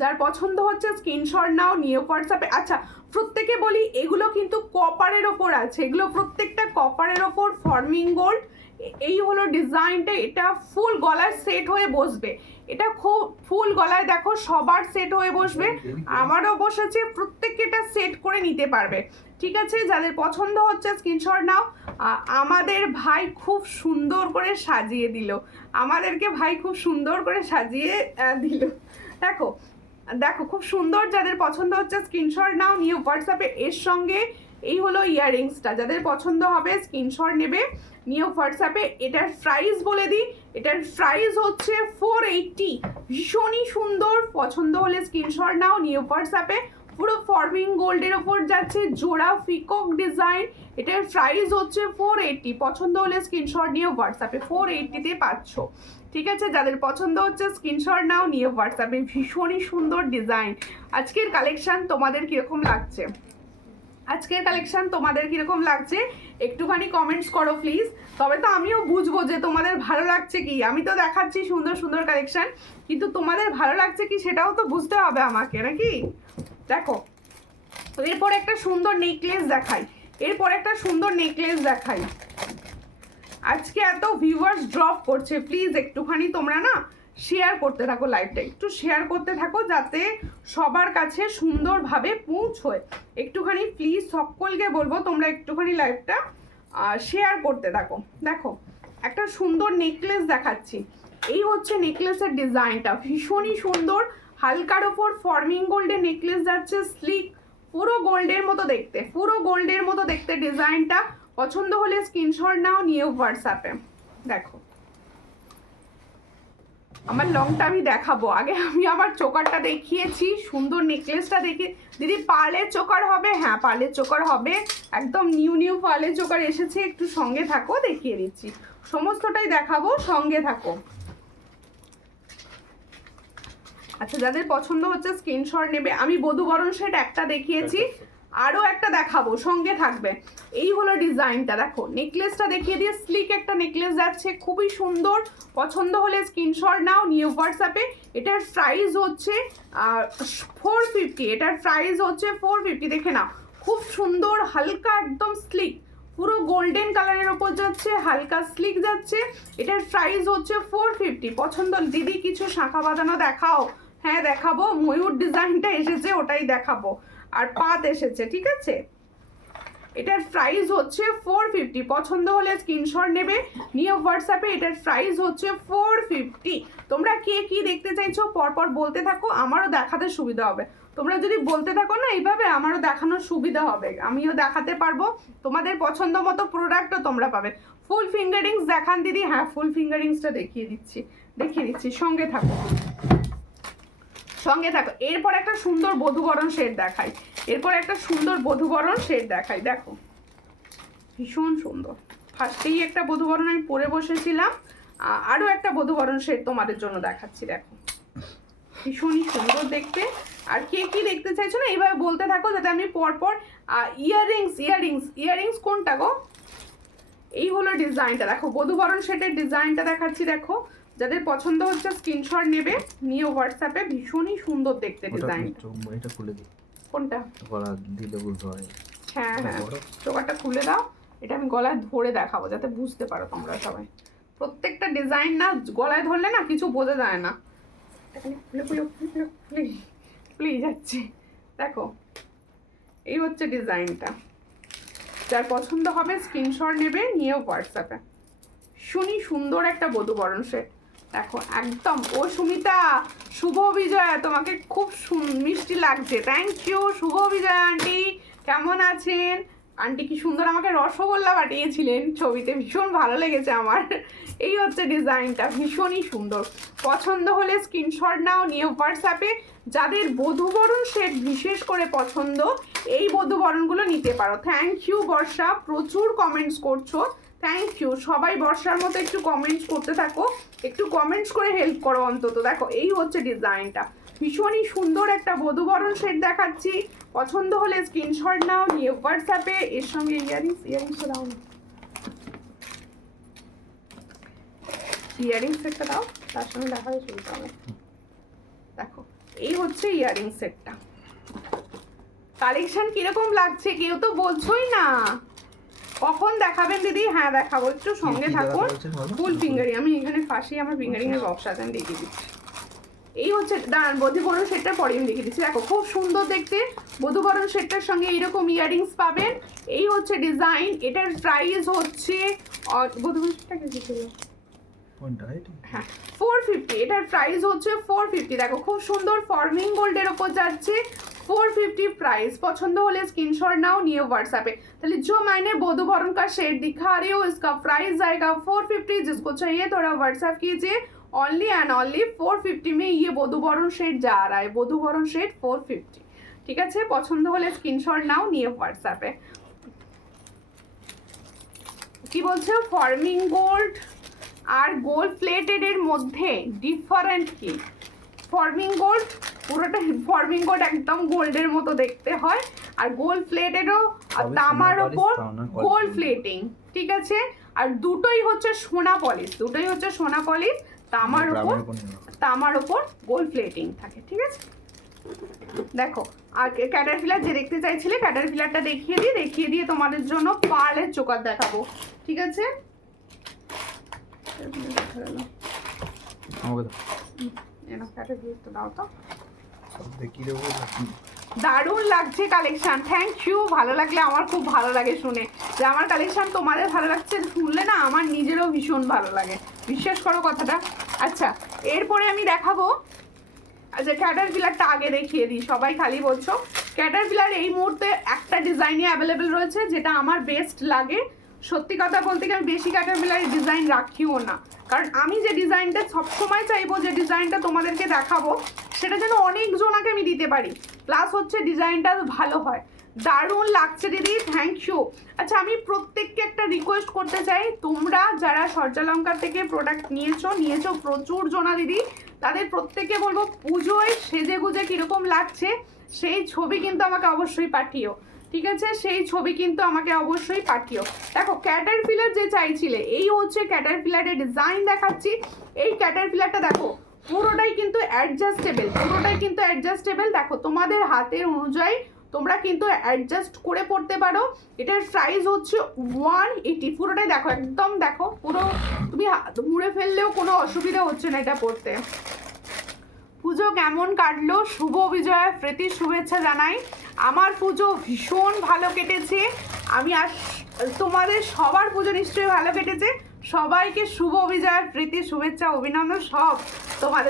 যার পছন্দ হচ্ছে স্ক্রিনশট নাও নিয়ে হোয়াটসঅ্যাপে। আচ্ছা প্রত্যেকে বলি এগুলো কিন্তু কপারের ওপর আছে, এগুলো প্রত্যেকটা কপারের ওপর ফর্মিং গোল্ড। এই হলো ডিজাইনটা, এটা ফুল গলায় সেট হয়ে বসবে, এটা খুব ফুল গলায় দেখো সবার সেট হয়ে বসবে, আমারও বসেছে, প্রত্যেককে এটা সেট করে নিতে পারবে। ঠিক আছে, যাদের পছন্দ হচ্ছে স্ক্রিনশট নাও। আমাদের ভাই খুব সুন্দর করে সাজিয়ে দিল, আমাদেরকে ভাই খুব সুন্দর করে সাজিয়ে দিল। দেখো দেখো খুব সুন্দর, যাদের পছন্দ হচ্ছে স্ক্রিনশট নাও নিয়ে হোয়াটসঅ্যাপে। এর সঙ্গে এই হলো ইয়াররিংসটা, যাদের পছন্দ হবে স্ক্রিনশট নেবে নিয়ে হোয়াটসঅ্যাপে। এটার প্রাইস বলে দিই, এটার প্রাইস হচ্ছে 480, ভীষণই সুন্দর, পছন্দ হলে স্ক্রিনশট নাও নিয়ে হোয়াটসঅ্যাপে। পুরো ফর্মিং গোল্ডের ওপর যাচ্ছে, জোড়া পিকক ডিজাইন, এটার প্রাইস হচ্ছে 480, পছন্দ হলে স্ক্রিনশট নিয়ে হোয়াটসঅ্যাপে 480-তে পাচ্ছ। ঠিক আছে, যাদের পছন্দ হচ্ছে স্ক্রিনশট নাও নিয়ে হোয়াটসঅ্যাপে। ভীষণই সুন্দর ডিজাইন। আজকের কালেকশন তোমাদের কীরকম লাগছে, আজকের কালেকশন তোমাদের কীরকম লাগছে একটুখানি কমেন্টস করো প্লিজ, তবে তো আমিও বুঝবো যে তোমাদের ভালো লাগছে কি। আমি তো দেখাচ্ছি সুন্দর সুন্দর কালেকশন, কিন্তু তোমাদের ভালো লাগছে কি সেটাও তো বুঝতে হবে আমাকে, নাকি? দেখো এরপর একটা সুন্দর নেকলেস দেখাই, এরপর একটা সুন্দর নেকলেস দেখাই। আজকে এত ভিউয়ার্স ড্রপ করছে, প্লিজ একটুখানি তোমরা না শেয়ার করতে থাকো, লাইভটা একটু শেয়ার করতে থাকো যাতে সবার কাছে সুন্দরভাবে পৌঁছয়। একটুখানি প্লিজ সকলকে বলবো তোমরা একটুখানি লাইভটা শেয়ার করতে থাকো। দেখো একটা সুন্দর নেকলেস দেখাচ্ছি, এই হচ্ছে নেকলেসের ডিজাইনটা, ভীষণই সুন্দর, হালকার ওপর ফর্মিং গোল্ডের নেকলেস যাচ্ছে, স্লিক, পুরো গোল্ডের মতো দেখতে, পুরো গোল্ডের মতো দেখতে ডিজাইনটা। পছন্দ হলে স্ক্রিনশট নাও নিয়ে হোয়াটসঅ্যাপে। দেখো আমার লংটা আমি দেখাবো, আগে আমি আমার চোকারটা দেখিয়েছি, সুন্দর নেকলেসটা দেখি। দিদি পার্লের চোকার হবে? হ্যাঁ পার্লের চোকার হবে, একদম নিউ নিউ পার্লের চোকার এসেছে, একটু সঙ্গে থাকো, দেখিয়ে দিচ্ছি, সমস্তটাই দেখাবো, সঙ্গে থাকো। আচ্ছা যাদের পছন্দ হচ্ছে স্ক্রিনশট নেবে। আমি বধূবরণ সেট একটা দেখিয়েছি, আরও একটা দেখাবো, সঙ্গে থাকবে। এই হলো ডিজাইনটা, দেখো নেকলেসটা দেখিয়ে দিয়ে, স্লিক একটা নেকলেস যাচ্ছে, খুবই সুন্দর, পছন্দ হলে স্ক্রিনশট নাও নিয়ে হোয়াটসঅ্যাপে। এটার প্রাইস হচ্ছে 450, এটার প্রাইস হচ্ছে 450, দেখে নাও খুব সুন্দর, হালকা একদম স্লিক, পুরো গোল্ডেন কালারের ওপর যাচ্ছে, হালকা স্লিক যাচ্ছে। এটার প্রাইস হচ্ছে 450, পছন্দ। দিদি কিছু শাঁখা বাঁধানো দেখাও? হ্যাঁ দেখাবো, ময়ূর ডিজাইনটা এসেছে ওটাই দেখাবো, আর পাত এসেছে, ঠিক আছে। এটার প্রাইস হচ্ছে 450, পছন্দ হলে স্ক্রিনশট নেবে নিয়ে হোয়াটসঅ্যাপে। এটার প্রাইস হচ্ছে 450। তোমরা কে কি দেখতে চাইছো পরপর বলতে থাকো, আমারও দেখাতে সুবিধা হবে। তোমরা যদি বলতে থাকো না এইভাবে, আমারও দেখানোর সুবিধা হবে, আমিও দেখাতে পারবো, তোমাদের পছন্দ মতো প্রোডাক্টও তোমরা পাবে। ফুল ফিঙ্গারিংস দেখান দিদি? হ্যাঁ ফুল ফিঙ্গারিংসটা দেখিয়ে দিচ্ছি, সঙ্গে থাকো, সঙ্গে থাকো। এরপর একটা সুন্দর বধূবরণ সেট দেখাই, এরপর একটা সুন্দর বধূবরণ সেট দেখাই। দেখো ভীষণ সুন্দর, ফার্স্টেই একটা বধূবরণ আমি পরে বসেছিলাম, আরও একটা বধূবরণ সেট তোমাদের জন্য দেখাচ্ছি। দেখো ভীষণই সুন্দর দেখতে। আর কে কি দেখতে চাইছো না এইভাবে বলতে থাকো, যাতে আমি পরপর ইয়াররিংস কোনটা গো? এই হলো ডিজাইনটা, দেখো বধূবরণ সেটের ডিজাইনটা দেখাচ্ছি। দেখো যাদের পছন্দ হচ্ছে স্ক্রিনশট নেবে, নিয়ে হোয়াটসঅ্যাপে। ভীষণই সুন্দর দেখতে ডিজাইন। এটা খুলে দিই। কোনটা? গলা দিলে বুঝতে হয়। হ্যাঁ হ্যাঁ, চোকাটা খুলে দাও। এটা আমি গলায় ধরে দেখাবো যাতে বুঝতে পারো তোমরা সবাই। প্রত্যেকটা ডিজাইন না গলায় ধরলে না কিছু বোঝা যায় না, খুলেই যাচ্ছে। দেখো এই হচ্ছে ডিজাইনটা, যার পছন্দ হবে স্ক্রিনশট নেবে, নিয়ে হোয়াটসঅ্যাপে। সুন্দর একটা বধূবরণ সেট। দেখো একদম। ও সুমিতা, শুভ বিজয়া, তোমাকে খুব মিষ্টি লাগছে। থ্যাংক ইউ শুভ বিজয়া আন্টি, কেমন আছেন? আন্টি কি সুন্দর আমাকে রসগোল্লা পাঠিয়েছিলেন ছবিতে, ভীষণ ভালো লেগেছে আমার। এই হচ্ছে ডিজাইনটা, ভীষণই সুন্দর। পছন্দ হলে স্ক্রিনশট নাও, নিয়ে হোয়াটসঅ্যাপে। যাদের বধূবরণ সেট বিশেষ করে পছন্দ, এই বধূবরণগুলো নিতে পারো। থ্যাংক ইউ বর্ষা, প্রচুর কমেন্টস করছো, থ্যাংক ইউ। সবাই বর্ষার মতো একটু কমেন্টস করতে থাকো, একটু কমেন্টস করে হেল্প করো অন্তত। দেখো এই হচ্ছে ডিজাইনটা, ভীষণই সুন্দর একটা বধূবরণ সেট দেখাচ্ছি। পছন্দ হলে স্ক্রিনশট নাও, নিয়ে হোয়াটসঅ্যাপে। এর সঙ্গে ইয়ারিংস দাও না, ইয়ারিংস সেটটা দাও, তার সঙ্গে দেখাবে শুনতে হবে। দেখো এই হচ্ছে ইয়ারিং সেটটা। কালেকশন কিরকম লাগছে কেউ তো বলছোই না, কখন দেখাবেন দিদি? হ্যাঁ দেখাবো, একটু সঙ্গে থাকুন। ফুল ফিঙ্গারিং, আমি এখানে ফাঁসি আমার ফিঙ্গারিং এর বক্স আছে, আমি দেখিয়ে দিচ্ছি। এই হচ্ছে দাঁড়ান, বধূবরণ সেটটা পরে আমি দেখিয়ে দিচ্ছি। দেখো খুব সুন্দর দেখতে, বধূবরণ সেটটার সঙ্গে এইরকম ইয়ারিংস পাবেন। এই হচ্ছে ডিজাইন, এটার প্রাইস হচ্ছে বধূবরণ সেটটা কি ছিল? হ্যাঁ 450, এটার প্রাইস হচ্ছে 450। দেখো খুব সুন্দর ফর্মিং গোল্ডের ওপর যাচ্ছে, 450 प्राइस। पसंद होले स्क्रीनशॉट नाउ, नियो व्हाट्सएप पे। चलिए जो मैंने बोधुवरण का शेड दिखा रही हूँ, इसका प्राइस आएगा 450। जिसको चाहिए थोड़ा व्हाट्सएप कीजिए। ओनली एंड ओनली 450 में ये बोधुवरण शेड जा रहा है, बोधुवरण शेड 450। ठीक है, पसंद होले स्क्रीनशॉट नाउ, नियो व्हाट्सएप पे। কি বলছে ফর্মিং গোল্ড আর গোল্ড প্লেটেডের মধ্যে ডিফারেন্ট কি? ফর্মিং গোল্ড পুরোটা ফর্মিং গোল্ড একদম গোল্ডের মতো দেখতে হয়, আর গোল্ড প্লেটেডও তামার ওপর গোল্ড প্লেটিং, ঠিক আছে। আর দুটোই হচ্ছে সোনা পলিশ, দুটোই হচ্ছে সোনা পলিশ, তামার ওপর গোল্ড প্লেটিং থাকে, ঠিক আছে। দেখো আর ক্যাটারপিলার যে দেখতে চাইছিলে, ক্যাটারপিলারটা দেখিয়ে দিয়ে তোমাদের জন্য পার্লের চোকার দেখাবো, ঠিক আছে। দারুণ লাগছে কালেকশন, থ্যাংক ইউ। ভালো লাগলে আমার খুব ভালো লাগে শুনে, যে আমার কালেকশন তোমাদের ভালো লাগছে শুনলে না আমার নিজেরও ভীষণ ভালো লাগে, বিশ্বাস করো কথাটা। আচ্ছা এরপরে আমি দেখাবো, আচ্ছা ক্যাটারপিলারটা আগে দেখিয়ে দিই, সবাই খালি বলছো। ক্যাটারপিলার এই মুহূর্তে একটা ডিজাইনই অ্যাভেলেবেল রয়েছে, যেটা আমার বেস্ট লাগে। সত্যি কথা বলতে গেলে আমি বেশি ক্যাটারপিলারের ডিজাইন রাখিও না, কারণ আমি যে ডিজাইনটা সবসময় চাইবো, যে ডিজাইনটা তোমাদেরকে দেখাবো সেটা যেন অনেকজনাকে আমি দিতে পারি, প্লাস হচ্ছে ডিজাইনটা ভালো হয়। দারুণ লাগছে দিদি, থ্যাংক ইউ। আচ্ছা আমি প্রত্যেককে একটা রিকোয়েস্ট করতে চাই, তোমরা যারা সূর্যালঙ্কার থেকে প্রোডাক্ট নিয়েছো প্রচুর জনা দিদি, তাদের প্রত্যেককে বলবো পুজোয় সেজে গুজে কীরকম লাগছে সেই ছবি কিন্তু আমাকে অবশ্যই পাঠিও, ঠিক আছে। সেই ছবি কিন্তু আমাকে অবশ্যই পাঠিও। দেখো ক্যাটারপিলার যে চাইছিলে, এই হচ্ছে ক্যাটারপিলারের ডিজাইন দেখাচ্ছি। এই ক্যাটারপিলারটা দেখো পুরোটাই কিন্তু অ্যাডজাস্টেবল, দেখো তোমাদের হাতের অনুযায়ী তোমরা কিন্তু অ্যাডজাস্ট করে পড়তে পারো। এটার প্রাইস হচ্ছে 180, পুরোটাই দেখো একদম, দেখো পুরো তুমি মুড়ে ফেললেও কোনো অসুবিধা হচ্ছে না এটা পড়তে। পুজো কেমন কাটলো? শুভ বিজয়া প্রীতি শুভেচ্ছা জানাই। আমার পুজো ভীষণ ভালো কেটেছে, আমি আর তোমাদের সবার পুজো নিশ্চয়ই ভালো কেটেছে। সবাইকে শুভ বিজয়ার প্রীতি শুভেচ্ছা অভিনন্দন সব তোমার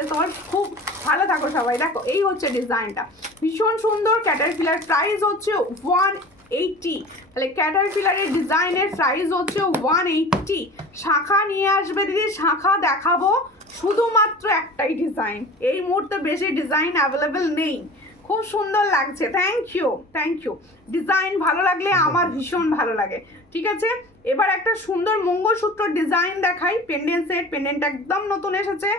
খুব ভালো থাকো সবাই। দেখো এই হচ্ছে ডিজাইনটা, ভীষণ সুন্দর। ক্যাটারপিলার প্রাইস হচ্ছে 180, তাহলে ক্যাটারপিলারের ডিজাইনের প্রাইস হচ্ছে 180। শাখা নিয়ে আসবে দিদি, শাখা দেখাবো শুধুমাত্র একটাই ডিজাইন, এই মুহূর্তে বেশি ডিজাইন অ্যাভেলেবেল নেই। খুব সুন্দর লাগছে, থ্যাংক ইউ। ডিজাইন ভালো লাগলে আমার ভীষণ ভালো লাগে, ঠিক আছে, এবার একটা সুন্দর মঙ্গলসূত্র ডিজাইন দেখাই। পেন্ডেন্ট সেট, পেন্ডেন্ট একদম নতুন এসেছে।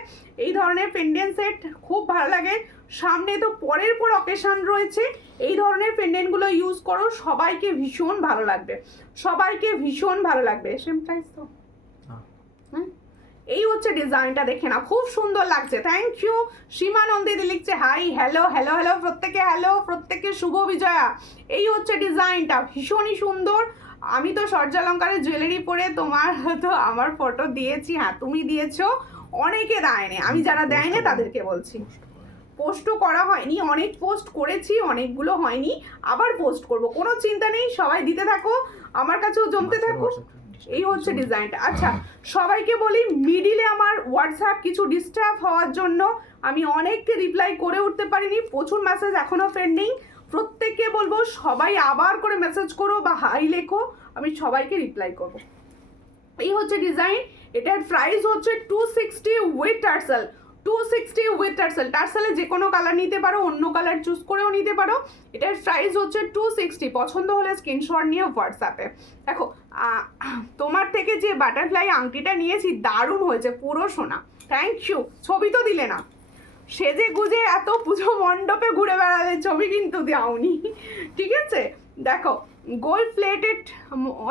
এই ধরনের পেন্ডেন্ট সেট খুব ভালো লাগে। সামনে তো পরের পর অকেশন রয়েছে, এই ধরনের পেন্ডেন্টগুলো ইউজ করো, সবাইকে ভীষণ ভালো লাগবে, সবাইকে ভীষণ ভালো লাগবে। সেম প্রাইস তো? হ্যাঁ, এই হচ্ছে ডিজাইনটা, দেখে না খুব সুন্দর লাগছে। Thank you. সীমানন্দিদি লিখছে হাই, হ্যালো হ্যালো হ্যালো প্রত্যেকে, হ্যালো প্রত্যেকে, শুভ বিজয়া। এই হচ্ছে ডিজাইনটা, ভীষণই সুন্দর। আমি তো সূর্যালঙ্কারের জুয়েলারি পরে তোমার তো আমার ফটো দিয়েছি, হ্যাঁ তুমি দিয়েছো, অনেকে দেয়নি, আমি যারা দেয়নি তাদেরকে বলছি। পোস্টও করা হয়নি, অনেক পোস্ট করেছি, অনেকগুলো হয়নি, আবার পোস্ট করব, কোনো চিন্তা নেই, সবাই দিতে থাকো, আমার কাছেও জমতে থাকো। এই হচ্ছে ডিজাইনটা। আচ্ছা, সবাইকে বলি মিডিলে আমার হোয়াটসঅ্যাপ কিছু ডিস্টার্ব হওয়ার জন্য আমি অনেককে রিপ্লাই করে উঠতে পারিনি, প্রচুর মেসেজ এখনও পেন্ডিং। প্রত্যেককে বলবো সবাই আবার করে মেসেজ করো বা হাই লেখো, আমি সবাইকে রিপ্লাই করব। এই হচ্ছে ডিজাইন, এটার প্রাইস হচ্ছে 260 উইথ টার্সেল। 260 with tassel. টার্সেলে যে কোনো কালার নিতে পারো, অন্য কালার চুজ করেও নিতে পারো। এটার প্রাইস হচ্ছে 260। পছন্দ হলে স্ক্রিনশট নিয়ে হোয়াটসঅ্যাপে। দেখো তোমার থেকে যে বাটারফ্লাই আংটিটা নিয়েছি দারুণ হয়েছে, পুরো সোনা। Thank you. ছবি তো দিলে না, সেজে গুজে এত পুজো মণ্ডপে ঘুরে বেড়ালে, ছবি কিন্তু দাওনি, ঠিক আছে। দেখো গোল্ড প্লেটেড,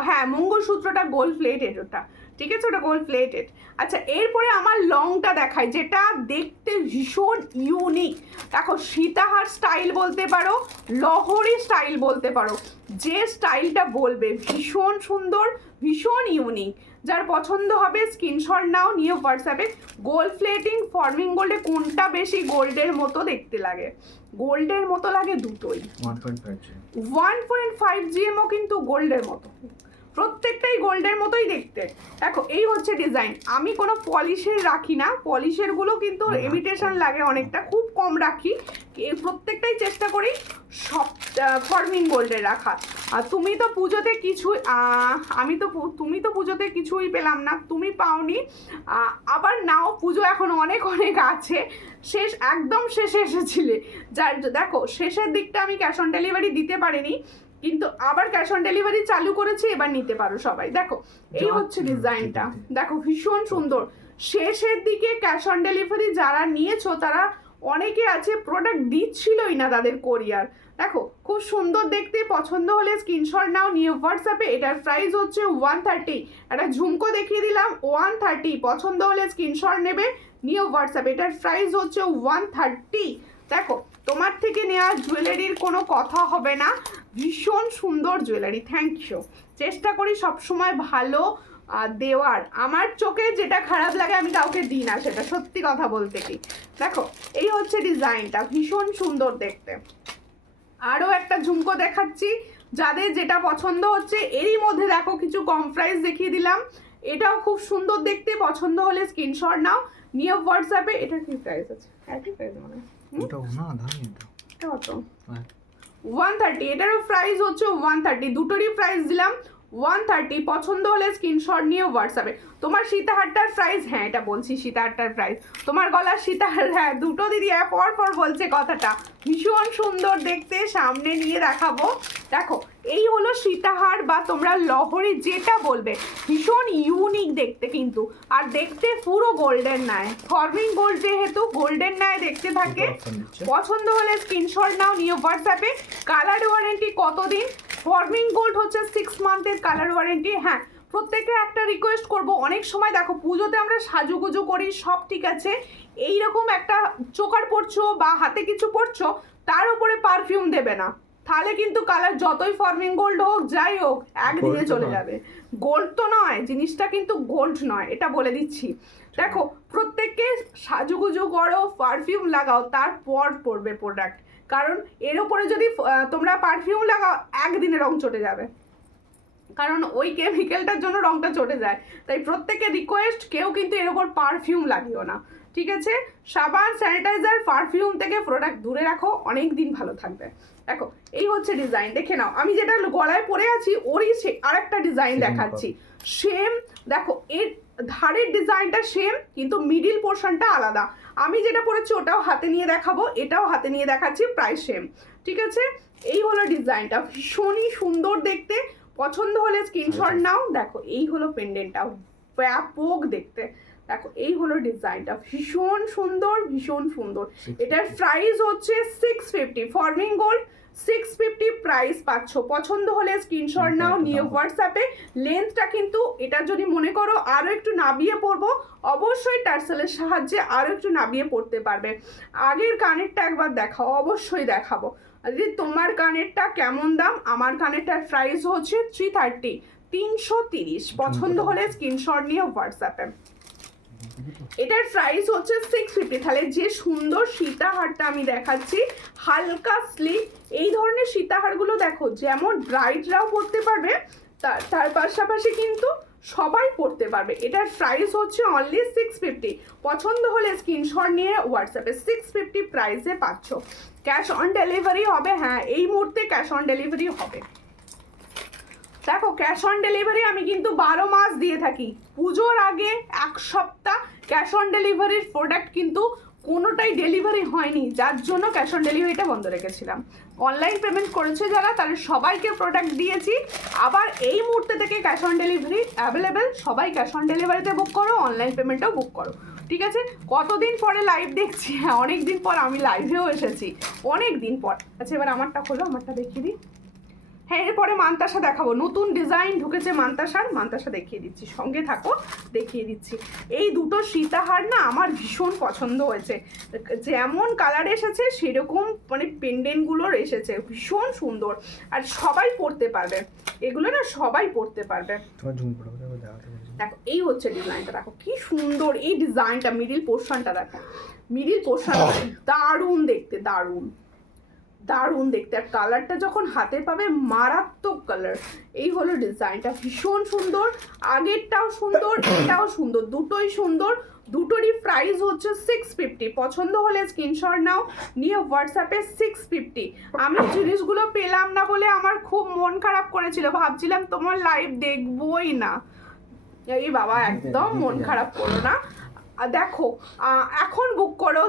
হ্যাঁ মঙ্গলসূত্রটা গোল্ড প্লেটেড, ওটা ঠিক আছে, ওটা গোল্ড প্লেটেড। আচ্ছা, এরপরে আমার লংটা দেখাই, যেটা দেখতে ভীষণ ইউনিক। দেখো সীতাহার স্টাইল বলতে পারো, লহরি স্টাইল বলতে পারো, যে স্টাইলটা বলবে ভীষণ সুন্দর, ভীষণ ইউনিক। যার পছন্দ হবে স্ক্রিনশট নাও, নিয়ে হোয়াটসঅ্যাপে। গোল্ড প্লেটিং, ফর্মিং গোল্ডে কোনটা বেশি গোল্ডের মতো দেখতে লাগে? গোল্ডের মতো লাগে দুটোই। 1.5 GMও কিন্তু গোল্ডের মতো, প্রত্যেকটাই গোল্ডের মতোই দেখতে। দেখো এই হচ্ছে ডিজাইন। আমি কোনো পলিশের রাখি না, পলিশেরগুলো কিন্তু ইমিটেশন লাগে অনেকটা, খুব কম রাখি, প্রত্যেকটাই চেষ্টা করি সব ফর্মিং গোল্ডের রাখার। আর তুমি তো পুজোতে কিছুই, তুমি তো পুজোতে কিছুই পেলাম না, তুমি পাওনি, আবার নাও, পুজো এখন অনেক অনেক আছে, শেষ একদম শেষে এসেছিলে, যার দেখো শেষের দিকটা আমি ক্যাশ অন ডেলিভারি দিতে পারিনি, কিন্তু আবার ক্যাশ অন ডেলিভারি চালু করেছি, এবার নিতে পারো সবাই। দেখো এই হচ্ছে ডিজাইনটা, দেখো ভীষণ সুন্দর। শেষের দিকে ক্যাশ অন ডেলিভারি যারা নিয়েছো তারা অনেকে আছে প্রোডাক্ট দিচ্ছিলই না তাদের কোরিয়ার। দেখো খুব সুন্দর দেখতে, পছন্দ হলে স্ক্রিনশট নাও, নিয়ে হোয়াটসঅ্যাপে। এটার প্রাইস হচ্ছে 130। একটা ঝুমকো দেখিয়ে দিলাম 130, পছন্দ হলে স্ক্রিনশট নেবে, নিয়ে হোয়াটসঅ্যাপে। এটার প্রাইস হচ্ছে 130। দেখো তোমার থেকে নেওয়া জুয়েলারির কোনো কথা হবে না, ভীষণ সুন্দর জুয়েলারি। Thank you. চেষ্টা করি সবসময় ভালো দেওয়ার, আমার চোখে যেটা খারাপ লাগে আমি কাউকে দিই না, সেটা সত্যি কথা বলতে কি। দেখো এই হচ্ছে ডিজাইনটা, ভীষণ সুন্দর দেখতে। আরও একটা ঝুমকো দেখাচ্ছি, যাদের যেটা পছন্দ হচ্ছে এরই মধ্যে দেখো কিছু কম প্রাইস দেখিয়ে দিলাম, এটাও খুব সুন্দর দেখতে, পছন্দ হলে স্ক্রিনশট নাও, নিয়ে হোয়াটসঅ্যাপে। এটার কি প্রাইস আছে? একই প্রাইস মানে কত? 130। এটারও প্রাইস হচ্ছে 130, দুটোরই প্রাইস দিলাম 130। পছন্দ হলে স্ক্রিনশট নিয়ে হোয়াটসঅ্যাপে। তোমার সীতাহারটার প্রাইস, হ্যাঁ এটা বলছি, সীতাহারটার প্রাইস, তোমার গলার সীতাহার, হ্যাঁ দুটো দিদি পর পর বলছে কথাটা, ভীষণ সুন্দর দেখতে, সামনে নিয়ে দেখাবো। দেখো এই হলো সীতাহার বা তোমরা লহরি যেটা বলবে, ভীষণ ইউনিক দেখতে কিন্তু, আর দেখতে পুরো গোল্ডেন ন্যায়, ফর্মিং গোল্ড যেহেতু গোল্ডেন ন্যায় দেখতে থাকে। পছন্দ হলে স্ক্রিনশট নাও, নিয়ে হোয়াটসঅ্যাপে। কালার ওয়ারেন্টি কতদিন? ফর্মিং গোল্ড হচ্ছে 6 মান্থের কালার ওয়ারেন্টি। হ্যাঁ প্রত্যেকে একটা রিকোয়েস্ট করব, অনেক সময় দেখো পুজোতে আমরা সাজুগুজু করি, সব ঠিক আছে, এইরকম একটা চোকার পরছো বা হাতে কিছু পরছো, তার উপরে পারফিউম দেবে না, তাহলে কিন্তু কালার যতই ফর্মিং গোল্ড হোক যাই হোক একদিনে চলে যাবে। গোল্ড তো নয়, জিনিসটা কিন্তু গোল্ড নয়, এটা বলে দিচ্ছি। দেখো প্রত্যেককে সাজুগুজু করো, পারফিউম লাগাও, তারপর পরবে প্রোডাক্ট, কারণ এর উপরে যদি তোমরা পারফিউম লাগাও একদিনে রং চটে যাবে, কারণ ওই কেমিক্যালটার জন্য রংটা চটে যায়। তাই প্রত্যেকে রিকোয়েস্ট, কেউ কিন্তু এর উপর পারফিউম লাগিও না, ঠিক আছে। সাবান, স্যানিটাইজার, পারফিউম থেকে প্রোডাক্ট দূরে রাখো, অনেক দিন ভালো থাকবে। দেখো এই হচ্ছে ডিজাইন, দেখে নাও, আমি যেটা গলায় পরে আছি ওরই আরেকটা ডিজাইন দেখাচ্ছি, সেম। দেখো এর ধারের ডিজাইনটা সেম, কিন্তু মিডিল পোর্শনটা আলাদা। আমি যেটা পরেছি ওটাও হাতে নিয়ে দেখাবো, এটাও হাতে নিয়ে দেখাচ্ছি, প্রাইস সেম, ঠিক আছে। এই হলো ডিজাইনটা, ভীষণই সুন্দর দেখতে, পছন্দ হলে স্ক্রিনশট নাও। দেখো এই হলো পেন্ডেন্টটা, ব্যাপক দেখতে। দেখো এই হলো ডিজাইনটা, ভীষণ সুন্দর, ভীষণ সুন্দর। এটার প্রাইস হচ্ছে 650, ফর্মিং গোল্ড 650 প্রাইস পাচ্ছ। পছন্দ হলে স্ক্রিনশট নাও, নিয়ে হোয়াটসঅ্যাপে। লেন্থটা কিন্তু এটা যদি মনে করো আরও একটু নাবিয়ে পরবো, অবশ্যই টার্সেলের সাহায্যে আরও একটু নাবিয়ে পড়তে পারবে। আগের কানেরটা একবার দেখাও, অবশ্যই দেখাবো। যদি তোমার কানেরটা কেমন দাম, আমার কানেরটার প্রাইস হচ্ছে 330, 330। পছন্দ হলে স্ক্রিনশট নিয়ে হোয়াটসঅ্যাপে। এটার প্রাইস হচ্ছে 650। তাহলে যে সুন্দর সীতাহারটা আমি দেখাচ্ছি, হালকা স্লিভ, এই ধরনের সীতাহারগুলো দেখো যেমন ব্রাইডরাও পরতে পারবে, তার পাশাপাশি কিন্তু সবাই পড়তে পারবে। এটার প্রাইস হচ্ছে অনলি 650। পছন্দ হলে স্ক্রিনশট নিয়ে হোয়াটসঅ্যাপে 650 প্রাইসে পাচ্ছ। ক্যাশ অন ডেলিভারি হবে, হ্যাঁ এই মুহূর্তে ক্যাশ অন ডেলিভারি হবে। দেখো ক্যাশ অন ডেলিভারি আমি কিন্তু 12 মাস দিয়ে থাকি। পুজোর আগে 1 সপ্তাহ ক্যাশ অন ডেলিভারির প্রোডাক্ট কিন্তু কোনোটাই ডেলিভারি হয়নি, যার জন্য ক্যাশ অন ডেলিভারিটা বন্ধ রেখেছিলাম। অনলাইন পেমেন্ট করেছে যারা, তাদের সবাইকে প্রোডাক্ট দিয়েছি। আবার এই মুহূর্তে থেকে ক্যাশ অন ডেলিভারি অ্যাভেলেবেল, সবাই ক্যাশ অন ডেলিভারিতে বুক করো, অনলাইন পেমেন্টও বুক করো, ঠিক আছে? কতদিন পরে লাইভ দেখছি, হ্যাঁ অনেক দিন পর আমি লাইভেও এসেছি, অনেক দিন পর। আচ্ছা এবার আমারটা খোলো, আমারটা দেখিয়ে দিই। হ্যাঁ এরপরে মানতাসা দেখাবো, নতুন ডিজাইন ঢুকেছে মানতাসা দেখিয়ে দিচ্ছি, সঙ্গে থাকো দেখিয়ে দিচ্ছি। এই দুটো সীতাহার না আমার ভীষণ পছন্দ হয়েছে, যেমন কালার এসেছে সেরকম মানে পেন্ডেন্টগুলোর এসেছে, ভীষণ সুন্দর। আর সবাই পরতে পারবে এগুলো, না সবাই পরতে পারবে। দেখো এই হচ্ছে ডিজাইনটা, দেখো কি সুন্দর এই ডিজাইনটা। মিডিল পোর্শনটা দেখো, মিডিল পোর্শনটা দারুণ দেখতে, দারুণ দারুণ দেখতে। আর কালারটা যখন হাতে পাবে মারাত্মক কালার। এই হলো ডিজাইনটা, ভীষণ সুন্দর। আগেরটাও সুন্দর, এটাও সুন্দর, দুটোই সুন্দর। দুটোরই প্রাইস হচ্ছে 650। পছন্দ হলে স্ক্রিনশট নাও, নিয়ে হোয়াটসঅ্যাপে 650। আমি জিনিসগুলো পেলাম না বলে আমার খুব মন খারাপ করেছিল, ভাবছিলাম তোমার লাইভ দেখবই না। এই বাবা একদম মন খারাপ করো না। দেখো এখন বুক করো,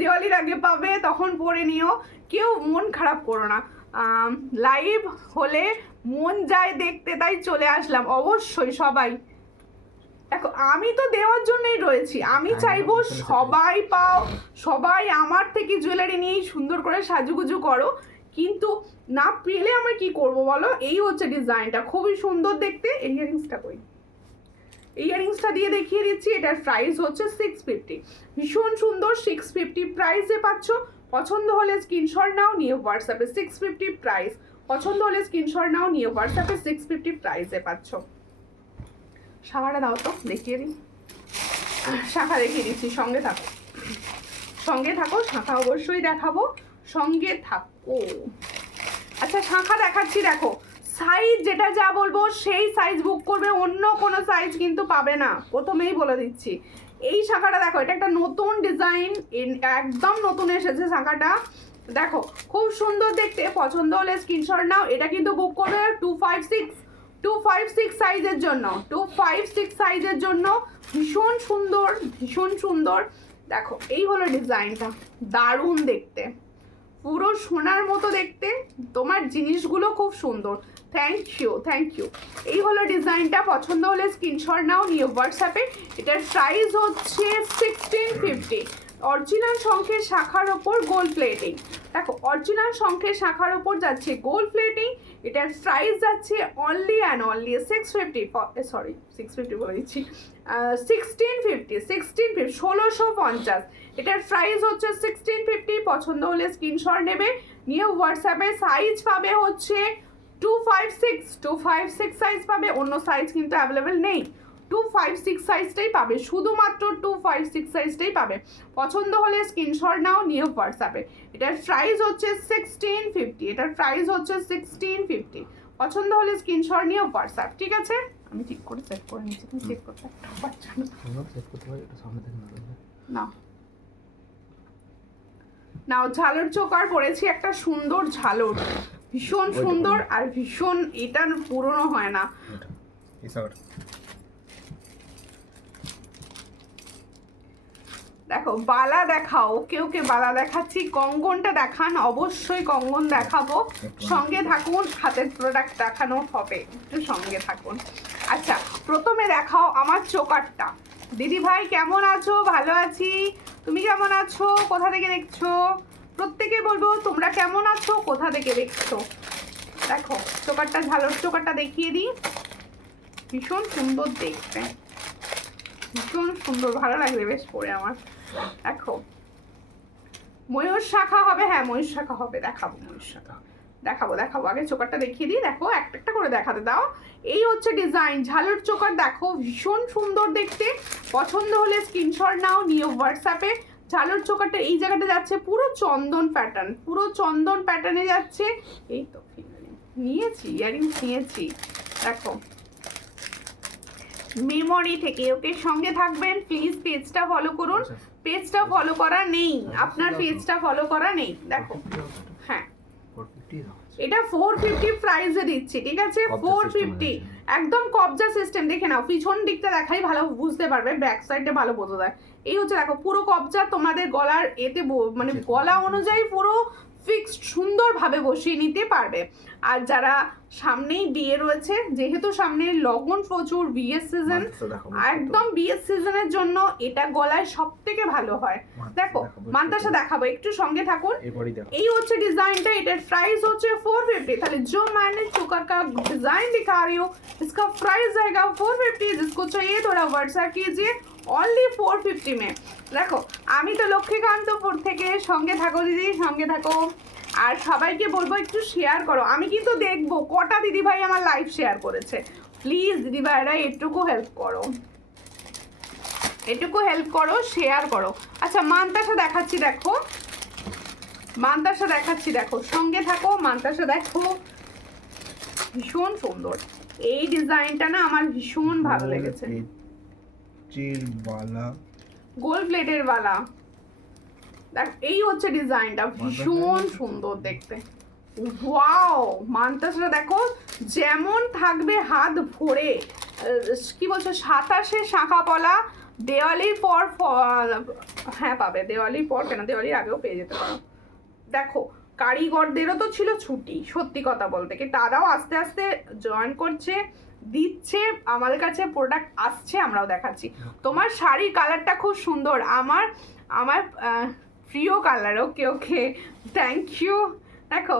দেওয়ালির আগে পাবে, তখন পরে নিও, কেউ মন খারাপ করো না। লাইভ হলে মন যায় দেখতে, তাই চলে আসলাম। অবশ্যই সবাই দেখো, আমি তো দেওয়ার জন্যই রয়েছি, আমি চাইবো সবাই পাও, সবাই আমার থেকে জুয়েলারি নিয়েই সুন্দর করে সাজুগুজু করো, কিন্তু না পেলে আমরা কি করব বলো? এই হচ্ছে ডিজাইনটা, খুবই সুন্দর দেখতে। ইয়ারিংসটা কই? ইয়ারিংসটা দিয়ে দেখিয়ে দিচ্ছি। এটার প্রাইস হচ্ছে 650, ভীষণ সুন্দর। 650 প্রাইসে পাচ্ছ। পছন্দ হলে স্ক্রিনশট নাও, নিয়ে হোয়াটসঅ্যাপে 650 প্রাইস। পছন্দ হলে স্ক্রিনশট নাও, নিয়ে হোয়াটসঅ্যাপে 650 প্রাইসে পাচ্ছ। শাখাটা দাও তো দেখিয়ে দিই, শাখা দেখিয়ে দিচ্ছি, সঙ্গে থাকো, সঙ্গে থাকো, শাখা অবশ্যই দেখাবো, সঙ্গে থাকো। আচ্ছা শাখা দেখাচ্ছি, দেখো সাইজ যেটা যা বলবো সেই সাইজ বুক করবে, অন্য কোনো সাইজ কিন্তু পাবে না, প্রথমেই বলে দিচ্ছি। এই শাখাটা দেখো, এটা একটা নতুন ডিজাইন, একদম নতুন এসেছে শাখাটা, দেখো খুব সুন্দর দেখতে। পছন্দ হলে স্ক্রিনশট নাও। এটা কিন্তু বুক করবে 256 সাইজের জন্য, 256 সাইজের জন্য। ভীষণ সুন্দর, ভীষণ সুন্দর। দেখো এই হলো ডিজাইনটা, দারুণ দেখতে, পুরো সোনার মতো দেখতে। তোমার জিনিসগুলো খুব সুন্দর। Thank you, thank you. এই হলো ডিজাইনটা। পছন্দ হলে স্ক্রিনশট নাও, নিয়ে হোয়াটসঅ্যাপে। এটার প্রাইস হচ্ছে 1650। অরিজিনাল শঙ্খের শাখার ওপর গোল্ড প্লেটিং। দেখো অরিজিনাল শঙ্খের শাখার ওপর যাচ্ছে গোল্ড প্লেটিং। এটার প্রাইস যাচ্ছে অনলি অ্যান্ড অনলি 650, সরি 650 বলে দিচ্ছি, 1650, 1650। এটার প্রাইস হচ্ছে 1650। পছন্দ হলে স্ক্রিনশট নেবে, নিয়ে হোয়াটসঅ্যাপে। সাইজ পাবে হচ্ছে 256 সাইজ পাবে, অন্য সাইজ কিন্তু অ্যাভেলেবেল নেই। 256 সাইজটাই পাবে, শুধুমাত্র 256 সাইজটাই পাবে। পছন্দ হলে স্ক্রিনশট নাও, নিয়ে হোয়াটসঅ্যাপে। এটার প্রাইস হচ্ছে 1650, এটার প্রাইস হচ্ছে 1650। পছন্দ হলে স্ক্রিনশট নিয়ে হোয়াটসঅ্যাপ, ঠিক আছে? আমি ঠিক করে চেক করে নিচ্ছি, তুমি চেক করতে পারছো না। নাও ঝালর চোকার পরেছি, একটা সুন্দর ঝালর, ভীষণ সুন্দর আর ভীষণ, এটা পুরনো হয় না। দেখো বালা দেখাও, ওকে ওকে বালা দেখাচ্ছি, কঙ্গনটা দেখান, অবশ্যই কঙ্গন দেখাবো, সঙ্গে থাকুন, হাতের প্রোডাক্ট দেখানো হবে, একটু সঙ্গে থাকুন। আচ্ছা প্রথমে দেখাও আমার চোকারটা। দিদি ভাই কেমন আছো? ভালো আছি, তুমি কেমন আছো? কোথা থেকে দেখছো? প্রত্যেকে বলবো তোমরা কেমন আছো, কোথা থেকে দেখছো। দেখো চোকারটা, ঝালর চোকারটা দেখিয়ে দিই, ভীষণ সুন্দর দেখতে, ভীষণ সুন্দর, ভালো লাগবে বেশ পরে আমার। দেখো ময়ূর শাখা হবে, হ্যাঁ ময়ূর শাখা হবে, দেখাবো ময়ূর শাখা, দেখাবো দেখাবো, আগে চোকারটা দেখিয়ে দিই। দেখো একটা একটা করে দেখাতে দাও। এই হচ্ছে ডিজাইন, ঝালর চোকার, দেখো ভীষণ সুন্দর দেখতে, পছন্দ হলে স্ক্রিনশট নাও, নিও হোয়াটসঅ্যাপে। ঝালর চোকারটা এই জায়গাটা যাচ্ছে পুরো চন্দন প্যাটার্ন, পুরো চন্দন প্যাটার্নে যাচ্ছে। এই তো নিয়েছি, ইয়ারিংস নিয়েছি। দেখো মেমোরি থেকে, ওকে সঙ্গে থাকবেন প্লিজ, পেজটা ফলো করুন, পেজটা ফলো করা নেই আপনার, পেজটা ফলো করা নেই। দেখো হ্যাঁ এটা 450 প্রাইসে দিচ্ছি, ঠিক আছে 450, একদম কবজা সিস্টেম। দেখে নাও পিছন দিকটা দেখাই, ভালো বুঝতে পারবে, ব্যাক সাইডে ভালো বোঝা যায়। এই হচ্ছে দেখো পুরো কবজা, তোমাদের গলার এতে মানে গলা অনুযায়ী পুরো ফিক্সড সুন্দরভাবে বসিয়ে নিতে পারবে। আর যারা সামনেই বিয়ে রয়েছে, যেহেতু সামনে লগন প্রচুর, বিয়ের সিজন, একদম বিয়ের সিজনের জন্য এটা গলায় সব থেকে ভালো হয়। দেখো মান্তাসা দেখাবো, একটু সঙ্গে থাকুন। এই হচ্ছে ডিজাইনটা, এটার প্রাইস হচ্ছে 450। তাহলে जो मैंने चोकर का डिजाइन दिखा रही हूँ इसका प्राइस आएगा 450। जिसको चाहिए थोड़ा व्हाट्सएप कीजिए, অনলি 450 में। দেখো আমি তো লক্ষ্মীকান্তপুর থেকে, সঙ্গে থাকো দিদি, সঙ্গে থাকো। আর সবাইকে বলবো একটু শেয়ার করো, আমি কিন্তু দেখবো কটা দিদিভাই আমার লাইভ শেয়ার করেছে, প্লিজ দিদিভাইরা এটুকু হেল্প করো, এটুকু হেল্প করো, শেয়ার করো। আচ্ছা মান্তাসা দেখাচ্ছি, দেখো মান্তাসা দেখাচ্ছি, দেখো সঙ্গে থাকো, মান্তাসা দেখো ভীষণ সুন্দর, এই ডিজাইনটা না আমার ভীষণ ভালো লেগেছে, গোল্ড প্লেটের বালা। দেখ এই হচ্ছে ডিজাইনটা, ভীষণ সুন্দর দেখতে, ওয়াও। মান্তাসটা দেখো যেমন থাকবে হাত ভরে, কি বলছো 27 শাখা পলা, দেওয়ালির পর, হ্যাঁ পাবে, দেওয়ালির পর কেন, দেওয়ালির আগেও পেয়ে যেতে পারো। দেখো কারিগরদেরও তো ছিল ছুটি, সত্যি কথা বলতে কি, তারাও আস্তে আস্তে জয়েন করছে, দিচ্ছে আমাদের কাছে, প্রোডাক্ট আসছে, আমরাও দেখাচ্ছি। তোমার শাড়ির কালারটা খুব সুন্দর, আমার আমার প্রিয় colour, okay okay thank you. দেখো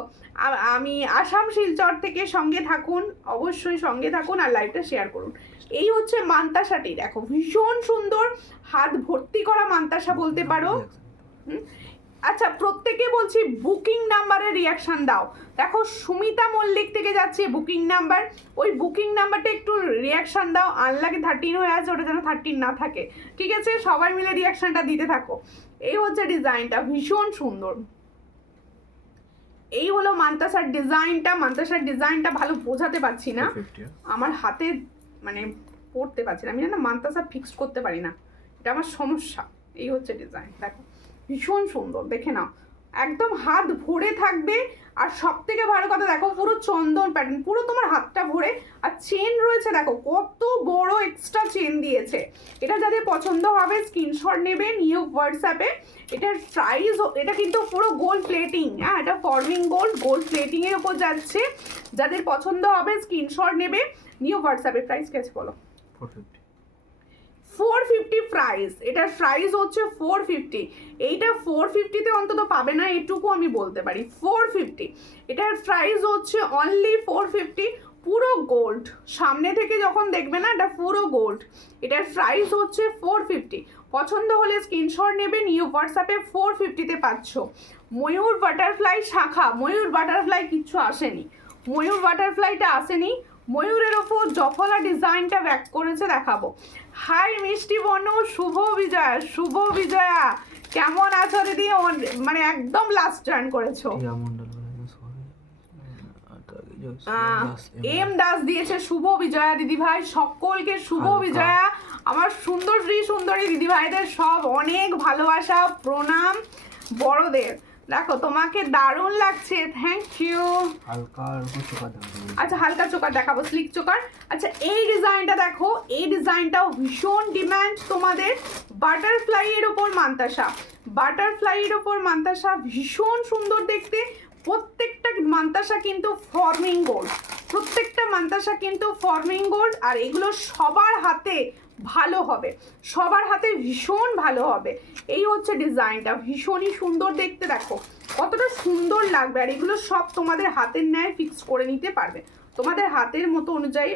আমি আসাম শিলচর থেকে, সঙ্গে থাকুন, অবশ্যই সঙ্গে থাকুন, আর লাইভটা শেয়ার করুন। এই হচ্ছে মান্তাসাটি, দেখো ভীষণ সুন্দর, হাত ভর্তি করা মান্তাসা বলতে পারো। আচ্ছা প্রত্যেকে বলছি বুকিং নাম্বারে রিয়াকশন দাও। দেখো সুমিতা মল্লিক থেকে যাচ্ছে বুকিং নাম্বার, ওই বুকিং নাম্বারটা একটু রিয়াকশন দাও, আনলাকে 13 হয়ে আছে, ওটা যেন 13 না থাকে, ঠিক আছে, সবাই মিলে রিয়াকশনটা দিতে থাকো। এই হচ্ছে ডিজাইনটা, ভীষণ সুন্দর। এই হলো মান্তাসার ডিজাইনটা, মান্তাসার ডিজাইনটা ভালো বোঝাতে পারছি না, আমার হাতে মানে পড়তে পারছি না, আমি না মান্তাসা ফিক্সড করতে পারি না, এটা আমার সমস্যা। এই হচ্ছে ডিজাইন, দেখো ভীষণ সুন্দর, দেখে নাও একদম হাত ভরে থাকবে। আর সব থেকে ভালো কথা দেখো পুরো চন্দন প্যাটার্ন, পুরো তোমার হাতটা ভরে, আর চেন রয়েছে দেখো কত বড় এক্সট্রা চেন দিয়েছে। এটা যাদের পছন্দ হবে স্ক্রিনশট নেবে, নিয়ে হোয়াটসঅ্যাপে। এটার প্রাইস, এটা কিন্তু পুরো গোল্ড প্লেটিং, হ্যাঁ এটা ফর্মিং গোল্ড প্লেটিং এর উপর যাচ্ছে, যাদের পছন্দ হবে স্ক্রিনশট নেবে, নিয়ে হোয়াটসঅ্যাপে। প্রাইস কে আছে বলো? 450 প্রাইস, এটার প্রাইস হচ্ছে 450। এইটা 450-তে অন্তত পাবে না, এটুকু আমি বলতে পারি, 450। এটার প্রাইস হচ্ছে অনলি 450, পুরো গোল্ড, সামনে থেকে যখন দেখবে না এটা পুরো গোল্ড। এটার প্রাইস হচ্ছে 450। পছন্দ হলে স্ক্রিনশট নেবে, নিউ হোয়াটসঅ্যাপে 450-তে পাচ্ছ। ময়ূর বাটারফ্লাই শাখা, ময়ূর বাটারফ্লাই কিচ্ছু আসেনি, ময়ূর বাটারফ্লাইটা আসেনি, ময়ূরের ওপর জফলা ডিজাইনটা ব্যাক করেছে, দেখাবো। হাই মিষ্টি বনু, শুভ বিজয়া, শুভ বিজয়া কেমন আছো দিদি? মানে একদম লাস্ট জয়েন করেছো। এম দাস দিয়েছে শুভ বিজয়া দিদি ভাই, সকলকে শুভ বিজয়া। আমার সুন্দরী দিদি ভাইদের সব অনেক ভালোবাসা, প্রণাম বড়দের। দেখো তোমাকে দারুণ লাগছে, থ্যাংক ইউ। আচ্ছা হালকা চোকার দেখাবো, স্লিক চোকার। আচ্ছা এই ডিজাইনটা দেখো, এই ডিজাইনটাও ভীষণ ডিমান্ড তোমাদের। বাটারফ্লাই এর ওপর মান্তাসা, বাটারফ্লাই এর ওপর মান্তাসা, ভীষণ সুন্দর দেখতে। প্রত্যেকটা মান্তাসা কিন্তু ফর্মিং গোল্ড, প্রত্যেকটা মান্তাসা কিন্তু ফর্মিং গোল্ড। আর এগুলো সবার হাতে ভালো হবে, সবার হাতে ভীষণ ভালো হবে। এই হচ্ছে ডিজাইনটা, ভীষণই সুন্দর দেখতে। দেখো কতটা সুন্দর লাগবে। আর এগুলো সব তোমাদের হাতের ন্যায় ফিক্স করে নিতে পারবে, তোমাদের হাতের মতো অনুযায়ী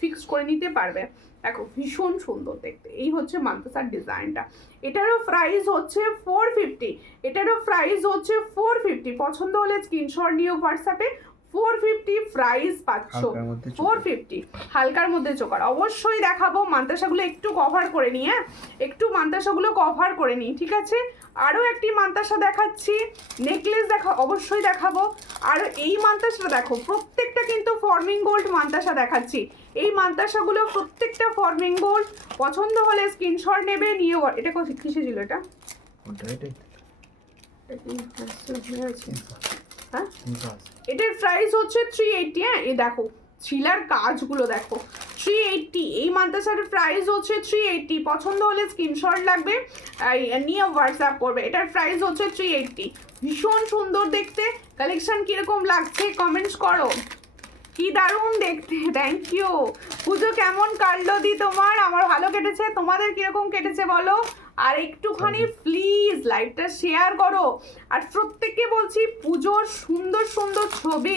ফিক্স করে নিতে পারবে। দেখো ভীষণ সুন্দর দেখতে। এই হচ্ছে মান্তাসার ডিজাইনটা। এটারও প্রাইস হচ্ছে 450, এটারও প্রাইস হচ্ছে 450। পছন্দ হলে স্ক্রিনশট নিও হোয়াটসঅ্যাপে। 450 প্রাইস পাচ্ছ, 450 হালকার মধ্যে চোকার। অবশ্যই দেখাবো মান্তাসাগুলো, একটু কভার করে নিই। হ্যাঁ একটু মান্তাসাগুলো কভার করে নিই, ঠিক আছে। আরও একটি মান্তাসা দেখাচ্ছি, নেকলেস দেখা অবশ্যই দেখাবো। আর এই মান্তাসাটা দেখো, প্রত্যেকটা কিন্তু ফর্মিং গোল্ড মান্তাসা দেখাচ্ছি। এই মান্তাসাগুলো প্রত্যেকটা ফর্মিং গোল্ড। পছন্দ হলে স্ক্রিনশট নেবে, নিয়ে। এটা কিসে ছিল এটা? হ্যাঁ এটার প্রাইস হচ্ছে 380। হ্যাঁ এই দেখো শিলার কাজগুলো দেখো, 380। এই মান্তাসার প্রাইস হচ্ছে 380। পছন্দ হলে স্ক্রিনশট লাগবে, নিয়ে হোয়াটসঅ্যাপ করবে। এটার প্রাইস হচ্ছে 380। ভীষণ সুন্দর দেখতে। কালেকশন কিরকম লাগছে কমেন্টস করো। কি দারুণ দেখতে, থ্যাংক ইউ। পুজো কেমন কাটলো দি তোমার? আমার ভালো কেটেছে, তোমাদের কিরকম কেটেছে বলো। আর একটুখানি প্লিজ লাইভটা শেয়ার করো। আর প্রত্যেককে বলছি পুজোর সুন্দর সুন্দর ছবি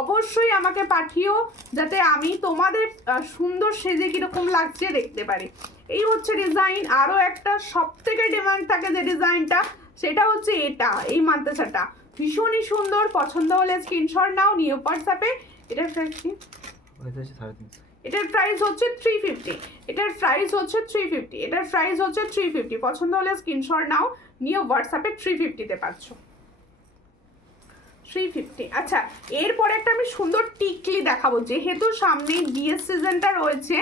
অবশ্যই আমাকে পাঠিও, যাতে আমি তোমাদের সুন্দর সেজে কীরকম লাগছে দেখতে পারি। এই হচ্ছে ডিজাইন। আরও একটা সব থেকে ডিমান্ড থাকে যে ডিজাইনটা, সেটা হচ্ছে এটা, এই মান্তাসাটা ভীষণই সুন্দর। পছন্দ হলে স্ক্রিনশট নাও, নিও হোয়াটসঅ্যাপে। এটার প্রাইস কি? এটার প্রাইস হচ্ছে 350, এটার প্রাইস হচ্ছে 350, এটার প্রাইস হচ্ছে 350। পছন্দ হলে স্ক্রিনশট নাও, নিয়ে হোয়াটসঅ্যাপে 350-তে পাচ্ছ, 350। আচ্ছা এরপরে একটা আমি সুন্দর টিকলি দেখাবো, যেহেতু সামনে বিয়ের সিজনটা রয়েছে।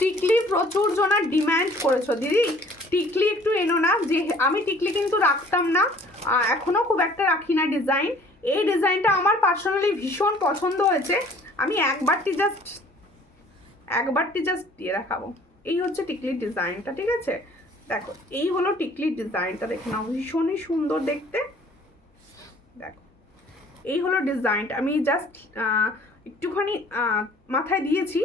টিকলি প্রচুর জনের ডিমান্ড করেছো, দিদি টিকলি একটু এনো না। যে আমি টিকলি কিন্তু রাখতাম না, এখনও খুব একটা রাখি না ডিজাইন। এই ডিজাইনটা আমার পার্সোনালি ভীষণ পছন্দ হয়েছে। আমি একবারটি জাস্ট দিয়ে দেখাবো। এই হচ্ছে টিকলির ডিজাইনটা, ঠিক আছে। দেখো এই হলো টিকলির ডিজাইনটা, দেখে নাও ভীষণই সুন্দর দেখতে। দেখো এই হলো ডিজাইনটা। আমি জাস্ট একটুখানি মাথায় দিয়েছি।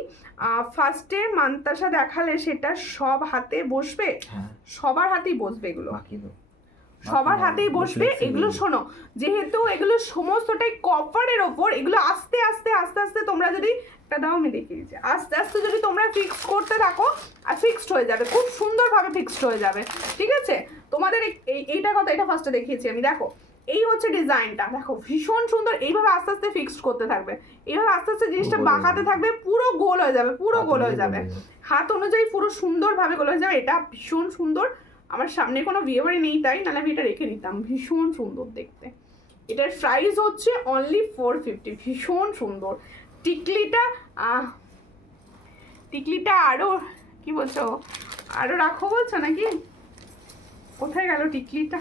ফার্স্টে মান্তাসা দেখালে সেটা সব হাতে বসবে, সবার হাতেই বসবে, এগুলো সবার হাতেই বসবে। এগুলো শোনো, যেহেতু এগুলো সমস্তটাই কপারের ওপর, এগুলো আস্তে আস্তে আস্তে আস্তে তোমরা যদি একটা দাও, আমি দেখিয়ে দিচ্ছি, আস্তে আস্তে যদি তোমরা ফিক্স করতে থাকো আর ফিক্সড হয়ে যাবে, খুব সুন্দরভাবে ফিক্সড হয়ে যাবে, ঠিক আছে। তোমাদের এইটা কথা, এটা ফার্স্টে দেখিয়েছি আমি। দেখো এই হচ্ছে ডিজাইনটা, দেখো ভীষণ সুন্দর। এইভাবে আস্তে আস্তে ফিক্সড করতে থাকবে, এইভাবে আস্তে আস্তে জিনিসটা বাঁকাতে থাকবে, পুরো গোল হয়ে যাবে, পুরো গোল হয়ে যাবে, হাত অনুযায়ী পুরো সুন্দরভাবে গোল হয়ে যাবে। এটা ভীষণ সুন্দর। আমার সামনে কোনো বিয়ে বাড়ি নেই তাই, নাহলে আমি এটা রেখে নিতাম। ভীষণ সুন্দর দেখতে। এটার প্রাইস হচ্ছে অনলি 450। ভীষণ সুন্দর টিকলিটা আরও কি বলছো, আরও রাখো বলছো নাকি? কোথায় গেল টিকলিটা?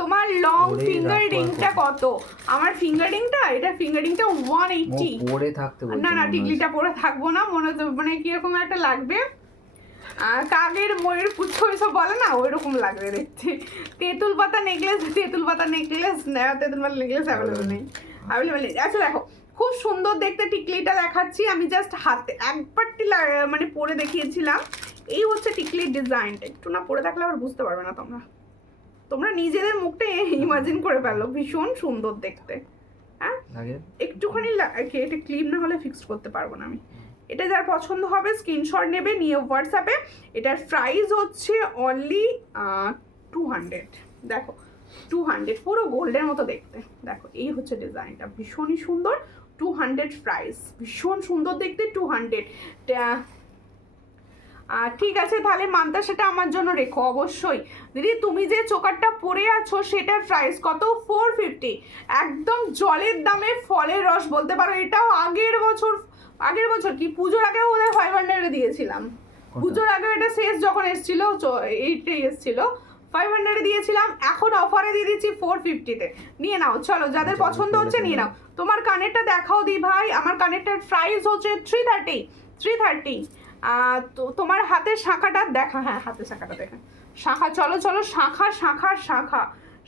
তোমার লং ফিঙ্গার রিংটা কত? আমার ফিঙ্গার রিংটা, এটা ফিঙ্গার রিংটা 180। পরে থাকতে বলছি না টিকলিটা পরে থাকবো না, মনে হচ্ছে মানে কিরকম একটা লাগবে, কাকের ময়ূর পুচ্ছ এসব বলে না, ওই রকম লাগবে দেখতে। তেঁতুল পাতা নেকলেস অ্যাভেলেবেল নেই, অ্যাভেলেবেল নেই। আচ্ছা দেখো খুব সুন্দর দেখতে টিকলিটা দেখাচ্ছি আমি, জাস্ট হাতে একবারটি মানে পরে দেখিয়েছিলাম। এই হচ্ছে টিকলির ডিজাইনটা। একটু না পরে থাকলে আবার বুঝতে পারবে না তোমরা নিজেদের মুখটা ইমাজিন করে ফেলো। ভীষণ সুন্দর দেখতে। হ্যাঁ একটুখানি এটা ক্লিপ না হলে ফিক্সড করতে পারবো না আমি। এটা যার পছন্দ হবে স্ক্রিনশট নেবে, নিয়ে হোয়াটসঅ্যাপে। এটার প্রাইস হচ্ছে অনলি 200। দেখো 200, পুরো গোল্ডের মতো দেখতে। দেখো এই হচ্ছে ডিজাইনটা, ভীষণই সুন্দর। 200 প্রাইস, ভীষণ সুন্দর দেখতে। 200। ঠিক আছে তাহলে মান্তাসাটা আমার জন্য রেখো অবশ্যই। দিদি তুমি যে চোকারটা পরে আছো সেটার প্রাইস কত? 450। একদম জলের দামে ফলের রস বলতে পারো। এটাও আগের বছর কি পুজোর আগেও ওদের 500 দিয়েছিলাম। পুজোর আগে এটা শেষ যখন এসেছিল, এইটাই এসেছিল 500 দিয়েছিলাম, এখন অফারে দিয়ে দিচ্ছি 450-তে। নিয়ে নাও, চলো যাদের পছন্দ হচ্ছে নিয়ে নাও। তোমার কানেরটা দেখাও দি ভাই। আমার কানেরটার প্রাইস হচ্ছে 330। তো তোমার হাতের শাখাটা দেখা, হ্যাঁ হাতের শাখাটা দেখা, শাখা, চলো চলো, শাখা শাখা শাখা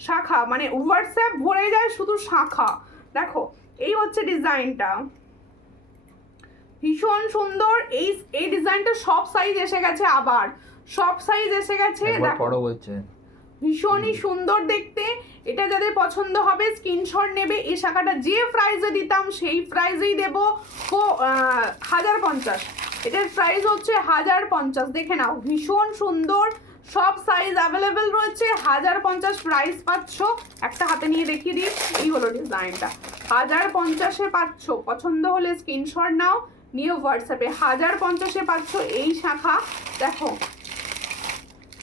শাখা, মানে হোয়াটসঅ্যাপ ভরে যায় শুধু শাখা। দেখো এই হচ্ছে ডিজাইনটা, ভীষণ সুন্দর। এই ডিজাইনটা সব সাইজ এসে গেছে, আবার সব সাইজ এসে গেছে। দেখো ভীষণই সুন্দর দেখতে। এটা যাদের পছন্দ হবে স্ক্রিনশট নেবে। এই শাখাটা যে প্রাইসে দিতাম সেই প্রাইসেই দেবো, 1050। এটার প্রাইস হচ্ছে 1050। দেখে নাও, ভীষণ সুন্দর, সব সাইজ অ্যাভেলেবেল রয়েছে। 1050 প্রাইস পাচ্ছ। একটা হাতে নিয়ে দেখিয়ে দিই, এই হলো ডিজাইনটা, 1050-এ পাচ্ছ। পছন্দ হলে স্ক্রিনশট নাও, নিয়ে হোয়াটসঅ্যাপে। 1050-এ পাচ্ছ এই শাখা। দেখো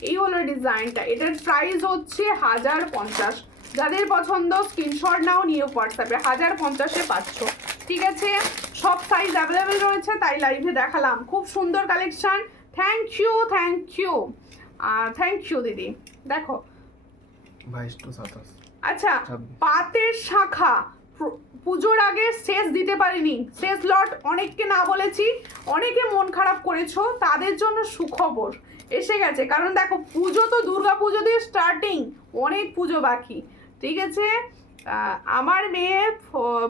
এই হলো ডিজাইনটা, এটার প্রাইস হচ্ছে 1050। যাদের পছন্দ স্ক্রিনশট নাও, নিয়ে হোয়াটসঅ্যাপে। 1050-এ পাচ্ছ, ঠিক আছে। সব সাইজ অ্যাভেলেবেল রয়েছে, তাই লাইভে দেখালাম। খুব সুন্দর collection. Thank you thank you দিদি। দেখো 22-27। আচ্ছা, পাতের শাখা পুজোর আগে শেষ দিতে পারিনি, শেষ লট অনেককে না বলেছি, অনেকে মন খারাপ করেছো, তাদের জন্য সুখবর এসে গেছে। কারণ দেখো পুজো তো দুর্গা পুজো দিয়ে স্টার্টিং, অনেক পুজো বাকি, ঠিক আছে। আমার মেয়ে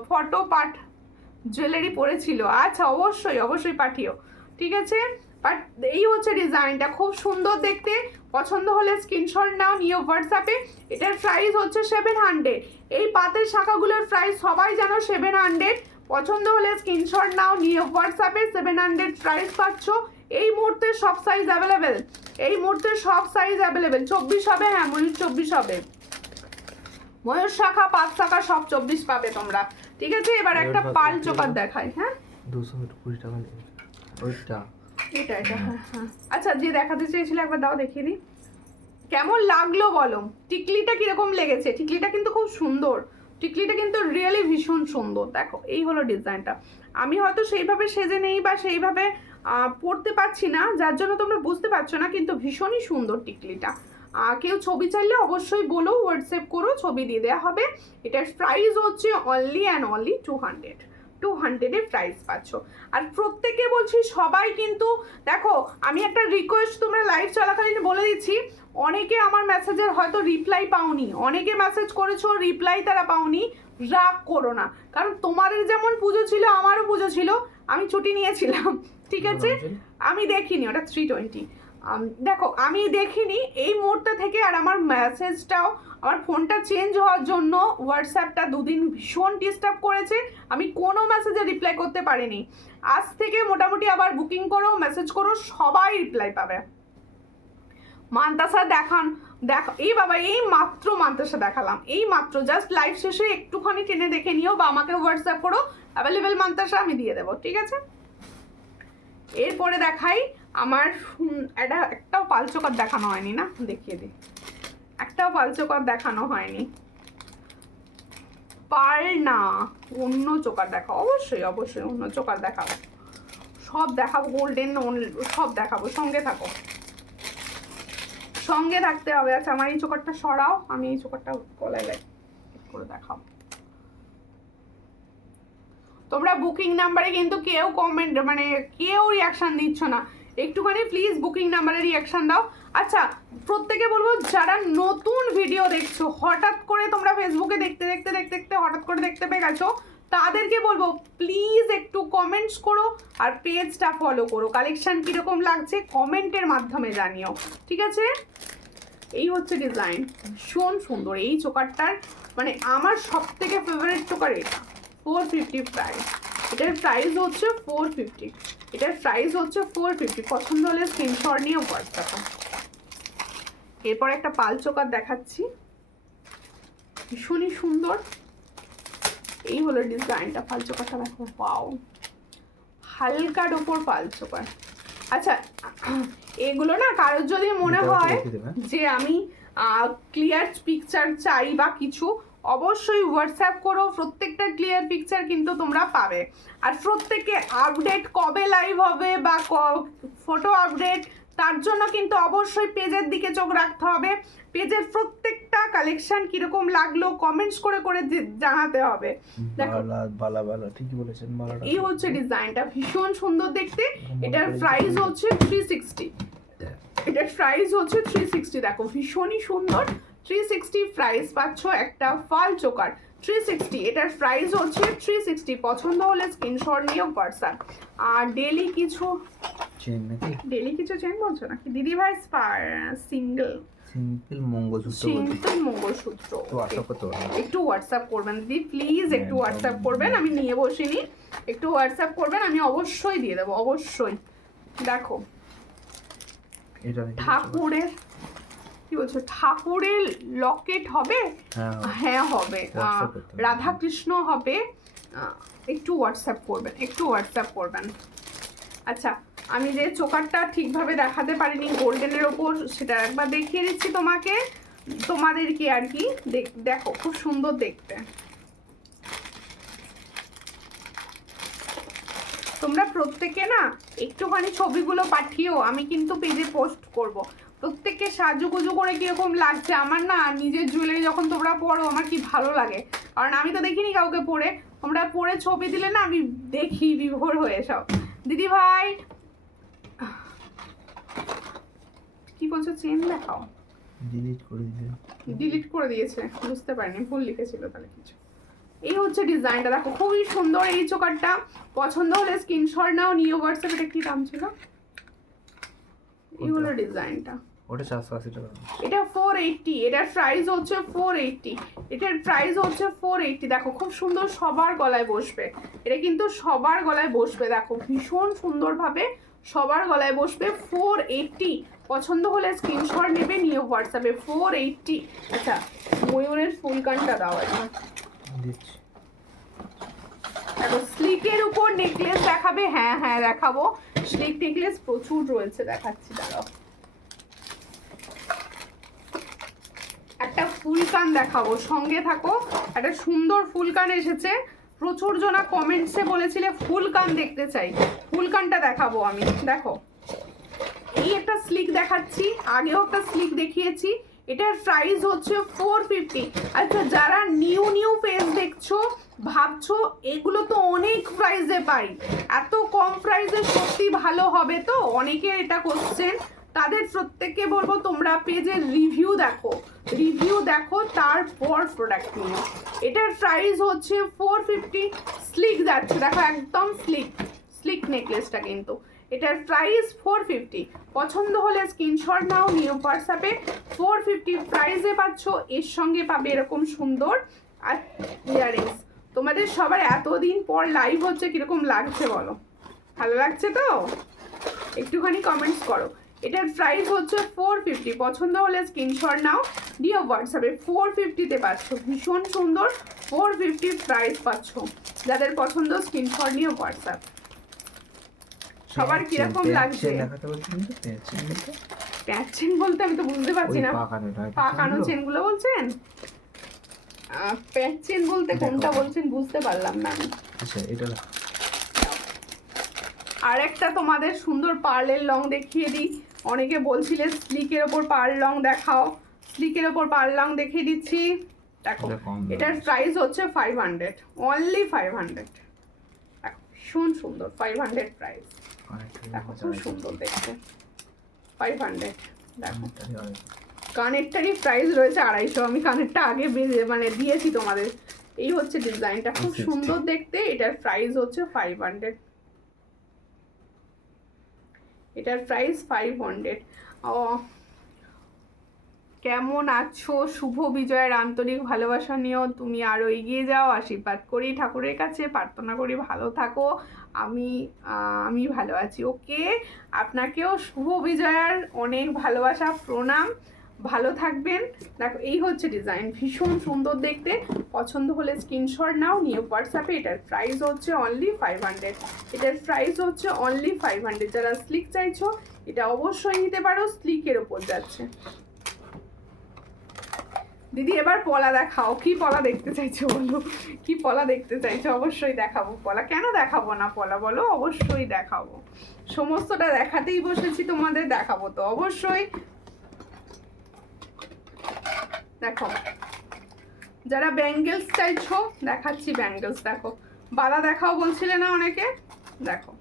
ফটো জুয়েলারি পরেছিল, আচ্ছা অবশ্যই পাঠিও, ঠিক আছে। বাট এই হচ্ছে ডিজাইনটা, খুব সুন্দর দেখতে। পছন্দ হলে স্ক্রিনশট নাও, নিয়ে হোয়াটসঅ্যাপে। এটার প্রাইস হচ্ছে 700। এই পাতের শাখাগুলোর প্রাইস সবাই জানো 700। পছন্দ হলে স্ক্রিনশট নাও, নিয়ে হোয়াটসঅ্যাপে। 700 প্রাইস পাচ্ছ। এই মুহূর্তে সব সাইজ অ্যাভেলেবেল, 24 হবে, হ্যাঁ ময়ূর 24 হবে। ময়ূর শাখা, পাঁচ শাখা সব 24 পাবে তোমরা, ঠিক আছে। এবার একটা পাল চোকার দেখাই, হ্যাঁ 220 টাকা ওইটা, এটা হ্যাঁ। আচ্ছা, যে দেখাতে চেয়েছিল একবার দাও, দেখিয়ে দিই। কেমন লাগলো বলো, টিকলিটা কিরকম লেগেছে? টিকলিটা কিন্তু খুব সুন্দর, টিকলিটা কিন্তু রিয়েলি ভীষণ সুন্দর। দেখো এই হলো ডিজাইনটা। আমি হয়তো সেইভাবে সেজে নেই বা সেইভাবে পড়তে পারছি না, যার জন্য তোমরা বুঝতে পারছো না, কিন্তু ভীষণই সুন্দর টিকলিটা। কেউ ছবি চাইলে অবশ্যই বলো, হোয়াটসঅ্যাপ করো, ছবি দিয়ে দেওয়া হবে। এটার প্রাইস হচ্ছে অনলি 200-এ প্রাইস পাচ্ছ। আর প্রত্যেকে বলছি, সবাই কিন্তু দেখো, আমি একটা রিকোয়েস্ট তোমরা লাইভ চলাকালীন বলে দিচ্ছি, অনেকে আমার মেসেজের হয়তো রিপ্লাই পাওনি, অনেকে মেসেজ করেছো রিপ্লাই তারা পাওনি, রাগ করো না। কারণ তোমাদের যেমন পুজো ছিল আমারও পুজো ছিল, আমি ছুটি নিয়েছিলাম, ঠিক আছে। আমি দেখিনি, ওটা 320। দেখো আমি দেখিনি এই মুহূর্তে থেকে। আর আমার মেসেজটাও, আমার ফোনটা চেঞ্জ হওয়ার জন্য হোয়াটসঅ্যাপটা 2 দিন ভীষণ ডিস্টার্ব করেছে, আমি কোনো মেসেজে রিপ্লাই করতে পারিনি। আজ থেকে মোটামুটি আবার বুকিং করো, মেসেজ করো, সবাই রিপ্লাই পাবে। মান্তাসা দেখো এই বাবা, এই মাত্র মান্তাসা দেখালাম, এই মাত্র জাস্ট লাইভ শেষে একটুখানি টেনে দেখে নিও, বা আমাকে হোয়াটসঅ্যাপ করো, অ্যাভেলেবেল মান্তাসা আমি দিয়ে দেবো, ঠিক আছে। এরপরে দেখাই আমার একটাও পালচোকার দেখানো হয়নি না, দেখিয়ে দিই, একটাও পালচোকার দেখানো হয়নি। পাল না, অন্য চোকার দেখাও, অবশ্যই অন্য চোকার দেখাবো, সব দেখাবো, গোল্ডেন সব দেখাবো, সঙ্গে থাকতে হবে। আচ্ছা আমার এই চোকারটা সরাও, আমি এই চোকারটা গলায় করে দেখাবো। তোমরা বুকিং নাম্বারে কিন্তু কেউ কমেন্ট, মানে কেউ রিয়াকশান দিচ্ছ না, একটুখানি প্লিজ বুকিং নাম্বারে রিয়াকশান দাও। আচ্ছা প্রত্যেকে বলবো, যারা নতুন ভিডিও দেখছো, হঠাৎ করে তোমরা ফেসবুকে দেখতে হঠাৎ করে দেখতে পেয়ে গেছো, তাদেরকে বলবো প্লিজ একটু কমেন্টস করো আর পেজটা ফলো করো। কালেকশন কীরকম লাগছে কমেন্টের মাধ্যমে জানিও, ঠিক আছে। এই হচ্ছে ডিজাইন, ভীষণ সুন্দর এই চোকারটার, মানে আমার সব থেকে ফেভারিট চোকার এটা। 450 প্রাইস, এটার প্রাইস হচ্ছে 450। পছন্দ হলে স্ক্রিনশট নিয়ে হোয়াটসঅ্যাপে। এরপর একটা পাল চোকার দেখাচ্ছি, ভীষণই সুন্দর। এই হলো ডিজাইনটা, পাল চোকারটা দেখো, পাও হালকার ওপর পাল চোকার। আচ্ছা এগুলো না কারোর যদি মনে হয় যে আমি ক্লিয়ার পিকচার চাই বা কিছু, অবশ্যই হোয়াটসঅ্যাপ করো, প্রত্যেকটা ক্লিয়ার পিকচার কিন্তু তোমরা পাবে। আর প্রত্যেকে আপডেট কবে লাইভ হবে বা ফটো আপডেট তার জন্য কিন্তু অবশ্যই পেজের দিকে চোখ রাখতে হবে। পেজের প্রত্যেকটা কালেকশন কিরকম লাগলো কমেন্টস করে করে জানাতে হবে। দেখো বালা বালা ঠিকই বলেছেন, বালাটা এই হচ্ছে ডিজাইনটা, ভীষণ সুন্দর দেখতে। এটার প্রাইস হচ্ছে 360। এটার প্রাইস হচ্ছে 360। দেখো ভীষণই সুন্দর, 360 প্রাইস পাচ্ছ একটা ফাল চোকার 360। এটার প্রাইস হচ্ছে 360। পছন্দ হলে স্ক্রিনশট নিয়েও হোয়াটসঅ্যাপ। আর ডেলি কিছু চেন নাকি? ডেলি কিছু চেন বলছো নাকি দিদি ভাই? সিঙ্গেল সিম্পল মঙ্গলসূত্র বলছি। সিম্পল মঙ্গলসূত্র। তো হোয়াটসঅ্যাপ করতে পারবেন। একটু হোয়াটসঅ্যাপ করবেন দিদি প্লিজ, একটু হোয়াটসঅ্যাপ করবেন। আমি নিয়ে বসিনি, একটু হোয়াটসঅ্যাপ করবেন, আমি অবশ্যই দিয়ে দেবো, অবশ্যই। দেখো এটা নাকি? ঠাকুরের কি বলছো, ঠাকুরের লকেট হবে? হ্যাঁ হ্যাঁ হবে। WhatsApp করতে হবে। রাধাকৃষ্ণ হবে। একটু হোয়াটসঅ্যাপ করবেন, একটু হোয়াটসঅ্যাপ করবেন। আচ্ছা, আমি যে চোকারটা ঠিকভাবে দেখাতে পারিনি গোল্ডেনের ওপর, সেটা একবার দেখিয়ে দিচ্ছি তোমাকে, তোমাদেরকে আর কি। দেখো খুব সুন্দর দেখতে। তোমরা প্রত্যেকে না একটুখানি ছবিগুলো পাঠিও, আমি কিন্তু পেজে পোস্ট করব। প্রত্যেককে সাজুগুজু করে কিরকম লাগছে আমার না, নিজের জুয়েলারি যখন তোমরা পরো আমার কি ভালো লাগে, কারণ আমি তো দেখিনি কাউকে পরে। তোমরা পরে ছবি দিলে না আমি দেখি বিভোর হয়ে সব। দিদি ভাই কি বলছো, চেন দেখাও। ডিলিট করে দিয়েছে, বুঝতে পারিনি, ভুল লিখেছিল তাহলে কিছু। এই হচ্ছে ডিজাইনটা, দেখো খুবই সুন্দর এই চোকারটা। পছন্দ হলে স্ক্রিনশট নাও, নিয়ে হোয়াটসঅ্যাপে। এটা কি দাম ছিল? এই হলো ডিজাইনটা। ওটা 480 টাকা। এটা 480। এটার প্রাইস হচ্ছে 480। এটার প্রাইস হচ্ছে 480। দেখো খুব সুন্দর, সবার গলায় বসবে। এটা কিন্তু সবার গলায় বসবে, দেখো ভীষণ সুন্দরভাবে সবার গলায় বসবে। 480। পছন্দ হলে স্ক্রিনশট নেবে, নিয়ে হোয়াটসঅ্যাপে। 480। আচ্ছা, ময়ূরের ফুলকানটা দাও একবার। দিচ্ছি। দেখো স্লিকের উপর নেকলেস দেখাবে? হ্যাঁ হ্যাঁ দেখাবো। স্লিক নেকলেস প্রচুর রয়েছে, দেখাচ্ছি দাঁড়াও। একটা ফুলকান দেখাবো, সঙ্গে থাকো। একটা সুন্দর ফুলকান এসেছে, প্রচুর জনা কমেন্টসে বলেছিলে ফুলকান দেখতে চাই। ফুলকানটা দেখাবো আমি। দেখো এই একটা স্লিক দেখাচ্ছি, আগেও একটা স্লিক দেখিয়েছি। এটার প্রাইস হচ্ছে 450। আচ্ছা, যারা নিউ পেজ দেখছো ভাবছো এগুলো তো অনেক প্রাইসে পাই, এত কম প্রাইসে সত্যি ভালো হবে তো? অনেকের এটা কোশ্চেন, তাদের প্রত্যেককে বলবো তোমরা পেজের রিভিউ দেখো তারপর প্রোডাক্ট নিও। এটার প্রাইস হচ্ছে 450। স্লিক যাচ্ছে, দেখো একদম স্লিক নেকলেসটা কিন্তু। এটার প্রাইস 450। পছন্দ হলে স্ক্রিনশট নাও, নিউ হোয়াটসঅ্যাপে। 450 প্রাইসে পাচ্ছ। এর সঙ্গে পাবে এরকম সুন্দর আর ইয়ারিংস। তোমাদের সবার এতদিন পর লাইভ হচ্ছে, কিরকম লাগছে বলো? ভালো লাগছে তো? একটুখানি কমেন্টস করো। এটার প্রাইস হচ্ছে 450। পছন্দ হলে স্ক্রিনশট নাও, নিউ হোয়াটসঅ্যাপে। 450-তে পাচ্ছ, ভীষণ সুন্দর। 450 প্রাইস পাচ্ছ। যাদের পছন্দ স্ক্রিনশট নিয়ে হোয়াটসঅ্যাপ। সবার কিরকম লাগছে? প্যাচ চেন বলতে আমি তো বুঝতে পারছি না। পাকানো চেনগুলো বলছেন? প্যাচ চেন বলতে কোনটা বলছেন বুঝতে পারলাম না আমি। আচ্ছা, এটা আর একটা তোমাদের সুন্দর পার্লের লং দেখিয়ে দিই। অনেকে বলছিলে স্লিকের ওপর পার্ল লং দেখাও, স্লিকের ওপর পার্ল লং দেখিয়ে দিচ্ছি। দেখো এটার প্রাইস হচ্ছে 500, অনলি 500। ভীষণ সুন্দর, 500 প্রাইস। দেখো খুব সুন্দর দেখতে, 500। দেখো কানেরটারই প্রাইস রয়েছে 250। আমি কানেরটা আগে দিয়েছি তোমাদের। এই হচ্ছে ডিজাইনটা, খুব সুন্দর দেখতে। এটার প্রাইস হচ্ছে 500। এটার প্রাইস 500। ও কেমন আছো? শুভ বিজয়ের আন্তরিক ভালোবাসা নিয়েও তুমি আরও এগিয়ে যাও, আশীর্বাদ করি ঠাকুরের কাছে, প্রার্থনা করি ভালো থাকো। আমি ভালো আছি। ওকে, আপনাকেও শুভ বিজয়ার অনেক ভালোবাসা, প্রণাম। ভালো থাকবেন। দেখো এই হচ্ছে ডিজাইন, ভীষণ সুন্দর দেখতে। পছন্দ হলে স্ক্রিনশট নাও, নিয়ে হোয়াটসঅ্যাপে। এটার প্রাইস হচ্ছে অনলি 500। এটার প্রাইস হচ্ছে অনলি 500। যারা স্লিক চাইছো এটা অবশ্যই নিতে পারো, স্লিকের ওপর যাচ্ছে। দিদি এবার পলা দেখাও, কি পলা দেখতে চাইছো বলো, কি পলা দেখতে চাইছো? অবশ্যই দেখাবো পলা, কেন দেখাবো না পলা বলো, অবশ্যই দেখাবো, সমস্তটা দেখাতেই বসেছি তোমাদের, দেখাবো তো অবশ্যই। দেখো যারা ব্যাঙ্গেলস চাইছো দেখাচ্ছি ব্যাঙ্গেলস, দেখো বালা দেখাও বলছিলে না অনেকে, দেখো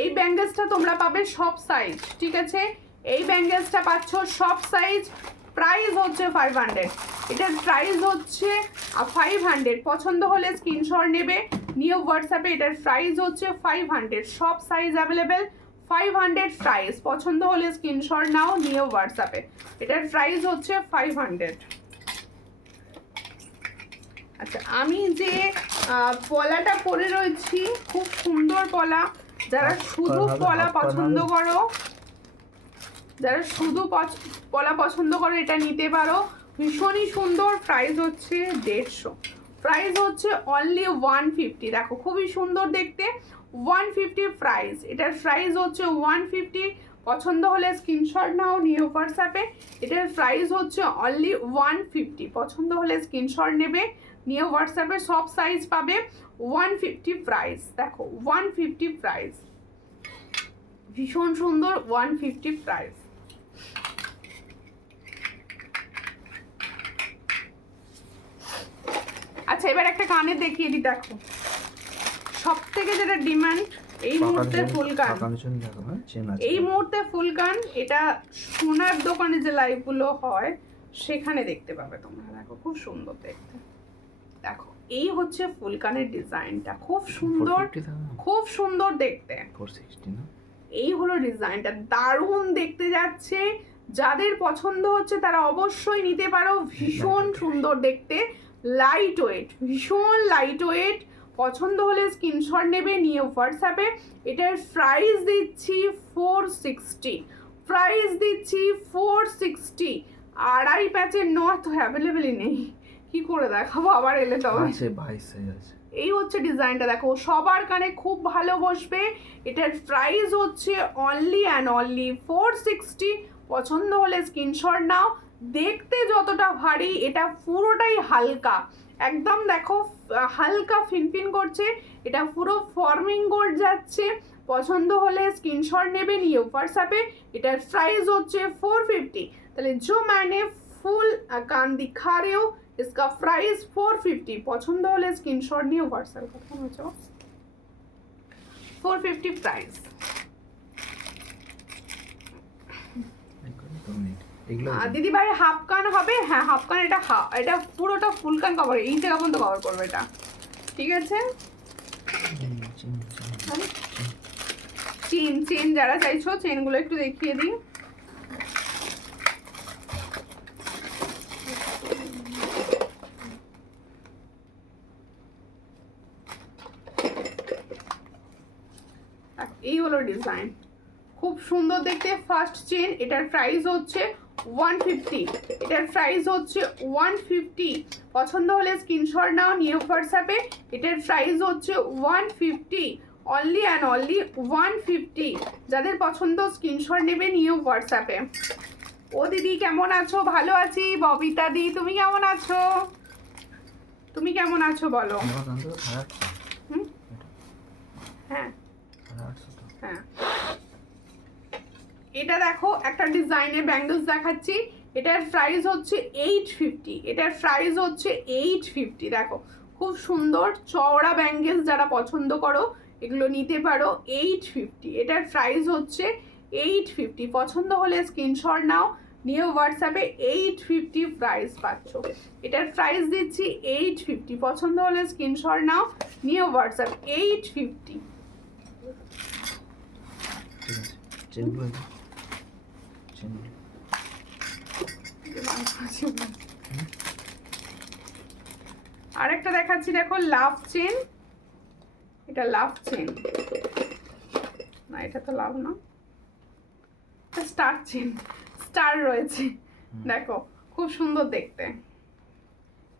এই ব্যাঙ্গেলসটা তোমরা পাবে সব সাইজ, ঠিক আছে? এই ব্যাঙ্গেলসটা পাচ্ছ সব সাইজ, প্রাইস হচ্ছে 500, এটার প্রাইস হচ্ছে 500, পছন্দ হলে স্ক্রিনশট নেবে, নিয়ে হোয়াটসঅ্যাপে, এটার প্রাইস হচ্ছে 500, সব সাইজ অ্যাভেলেবেল, 500 প্রাইস, পছন্দ হলে স্ক্রিনশট নাও, নিয়ে হোয়াটসঅ্যাপে, এটার প্রাইস হচ্ছে 500। আচ্ছা আমি যে পলাটা পরে রয়েছি, খুব সুন্দর পলা, যারা শুধু পলা পছন্দ করো, যারা শুধু পলা পছন্দ করো এটা নিতে পারো, ভীষণই সুন্দর, প্রাইস হচ্ছে 150, প্রাইস হচ্ছে অনলি 150, দেখো খুবই সুন্দর দেখতে, 150 প্রাইস, এটার প্রাইস হচ্ছে 150, পছন্দ হলে স্ক্রিনশট নাও, নিয়ে হোয়াটসঅ্যাপে, এটার প্রাইস হচ্ছে অনলি 150, পছন্দ হলে স্ক্রিনশট নেবে, নিয়ে হোয়াটসঅ্যাপে, সব সাইজ পাবে, 150 প্রাইস, দেখো 150 প্রাইস, ভীষণ সুন্দর, 150 প্রাইস। আচ্ছা এবার একটা কানের দেখিয়ে দিই, দেখো সব থেকে যেটা ডিমান্ড এই মুহূর্তে ফুল কান, এই মুহূর্তে ফুল কান, এটা সোনার দোকানে যে লাইভগুলো হয় সেখানে দেখতে পাবে তোমরা, দেখো খুব সুন্দর দেখতে, দেখো এই হচ্ছে ফুল কানের ডিজাইনটা, খুব সুন্দর, খুব সুন্দর দেখতে, 460 না, এই হলো ডিজাইনটা, দারুণ দেখতে যাচ্ছে, যাদের পছন্দ হচ্ছে তারা অবশ্যই নিতে পারো, ভীষণ সুন্দর দেখতে, লাইট ওয়েট, ভীষণ লাইট ওয়েট, পছন্দ হলে স্ক্রিনশট নেবে, নিয়ে হোয়াটসঅ্যাপে, এটার প্রাইস দিচ্ছি 460, প্রাইস দিচ্ছি 460, আড়াই প্যাচের নথ অ্যাভেলেবেলই নেই, কি করে দেখাবো, আবার এলে তবে আছে 22 সাইজ আছে। এই হচ্ছে ডিজাইনটা, দেখো সবার কানে খুব ভালো বসবে, এটার প্রাইস হচ্ছে অনলি অ্যান্ড অনলি 460, পছন্দ হলে স্ক্রিনশট নাও, দেখতে যতটা ভারী এটা পুরোটাই হালকা, একদম দেখো হালকা ফিনফিন করছে, এটা পুরো ফর্মিং গোল্ড যাচ্ছে, পছন্দ হলে স্ক্রিনশট নেবে, নিয়ে হোয়াটসঅ্যাপে, এটার প্রাইস হচ্ছে 450, তাহলে जो मैंने फुल कान दिखा रहे हो इसका प्राइस 450, পছন্দ হলে স্ক্রিনশট নিয়ে হোয়াটসঅ্যাপ করতে হচ্ছে, 450 প্রাইস। দিদি ভাই হাফ কান হবে, হ্যাঁ হাফ কান, এটা এটা পুরোটা ফুল কান কভার, এই জায়গা পর্যন্ত কভার করবে এটা, ঠিক আছে? চেন, চেন যারা চাইছো চেনগুলো একটু দেখিয়ে দিই, এই হলো ডিজাইন, খুব সুন্দর দেখতে, ফার্স্ট চেন, এটার প্রাইস হচ্ছে 150, এটার প্রাইস হচ্ছে 150, পছন্দ হলে স্ক্রিনশট নাও, নিয়ে হোয়াটসঅ্যাপে, এটার প্রাইস হচ্ছে 150, অনলি অ্যান্ড অনলি 150, যাদের পছন্দ স্ক্রিনশট নেবে, নিয়ে হোয়াটসঅ্যাপে। ও দিদি কেমন আছো? ভালো আছি। ববিতা দি তুমি কেমন আছো? তুমি কেমন আছো বলো? হ্যাঁ হ্যাঁ, এটা দেখো একটা ডিজাইনের ব্যাঙ্গলস দেখাচ্ছি, এটার প্রাইস হচ্ছে 850, এটার প্রাইস হচ্ছে 850, দেখো খুব সুন্দর চওড়া ব্যাঙ্গলস, যারা পছন্দ করো এগুলো নিতে পারো, 850, এটার প্রাইস হচ্ছে 850, পছন্দ হলে স্ক্রিনশট নাও, নিয়ে হোয়াটসঅ্যাপে, 850 প্রাইস পাচ্ছ, এটার প্রাইস দিচ্ছি 850, পছন্দ হলে স্ক্রিনশট নাও, নিয়ে হোয়াটসঅ্যাপ, 850। আরেকটা দেখাচ্ছি, দেখো লাভ চেন, এটা লাভ চেন না, এটা তো লাভ না, স্টার চেন, স্টার রয়েছে, দেখো খুব সুন্দর দেখতে,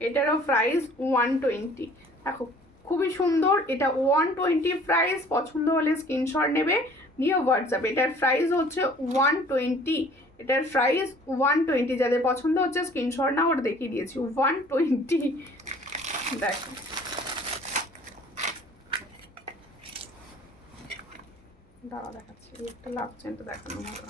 এটারও প্রাইস 120, দেখো খুবই সুন্দর, এটা 120 প্রাইস, পছন্দ হলে স্ক্রিনশট নেবে, নিয়ে হোয়াটসঅ্যাপ। এটার প্রাইস হচ্ছে 120, এটার প্রাইস 120। যাদের পছন্দ হচ্ছে স্ক্রিনশট না ওটা দেখিয়ে দিয়েছি 120। দেখো দাঁড়া দেখাচ্ছি, একটা লাভ চেনটা দেখানো মতো।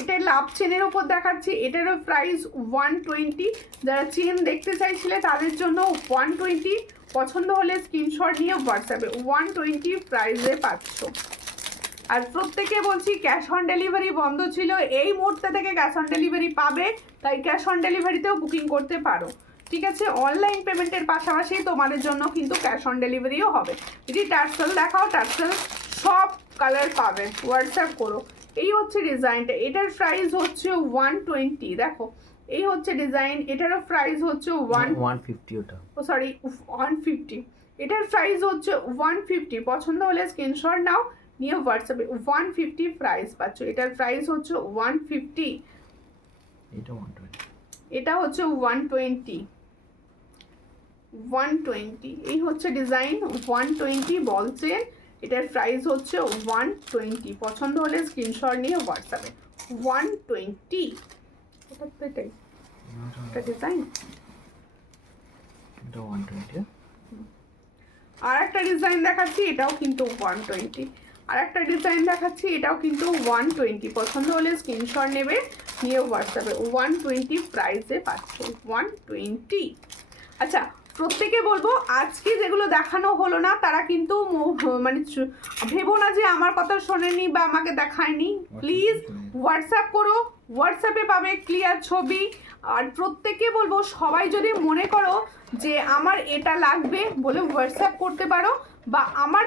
এটা লাভ চেনের ওপর দেখাচ্ছি, এটারও প্রাইস 120। যারা চেন দেখতে চাইছিলে তাদের জন্য 120, পছন্দ হলে স্ক্রিনশট নিয়ে হোয়াটসঅ্যাপে 120 প্রাইসে পাচ্ছ। আর প্রত্যেকে বলছি ক্যাশ অন ডেলিভারি বন্ধ ছিল, এই মুহূর্তে থেকে ক্যাশ অন ডেলিভারি পাবে, তাই ক্যাশ অন ডেলিভারিতেও বুকিং করতে পারো। ঠিক আছে, অনলাইন পেমেন্টের পাশাপাশি তোমাদের জন্য কিন্তু ক্যাশ অন ডেলিভারিও হবে। যদি টার্সেল দেখাও, টার্সেল সব কালার পাবে, হোয়াটসঅ্যাপ করো। এই হচ্ছে ডিজাইনটা, এটার প্রাইস হচ্ছে 120। দেখো এই হচ্ছে ডিজাইন, এটারও প্রাইস হচ্ছে 150 ওটা। ও সরি 150, এটার প্রাইস হচ্ছে 150। পছন্দ হলে স্ক্রিনশট নাও, নিয়ে হোয়াটসঅ্যাপে 150 প্রাইস পাচ্ছ। এটার প্রাইস হচ্ছে 150, এটা 120, এটা হচ্ছে 120। এই হচ্ছে ডিজাইন 120 বলছে, এটার প্রাইস হচ্ছে 120। পছন্দ হলে স্ক্রিনশট নিয়ে হোয়াটসঅ্যাপে 120। এটা তো এটাই, এটা ডিজাইন। এটা 120। আর একটা ডিজাইন দেখাচ্ছি, এটাও কিন্তু 120। আর একটা ডিজাইন দেখাচ্ছি, এটাও কিন্তু 120। পছন্দ হলে স্ক্রিনশট নেবে, নিয়ে হোয়াটসঅ্যাপে 120 প্রাইসে পাচ্ছে 120। আচ্ছা, প্রত্যেকে বলবো আজকে যেগুলো দেখানো হলো না তারা কিন্তু মানে ভেবো না যে আমার কথা শোনেনি বা আমাকে দেখায়নি। প্লিজ হোয়াটসঅ্যাপ করো, হোয়াটসঅ্যাপে পাবে ক্লিয়ার ছবি। আর প্রত্যেকে বলবো সবাই যদি মনে করো যে আমার এটা লাগবে বলে হোয়াটসঅ্যাপ করতে পারো, বা আমার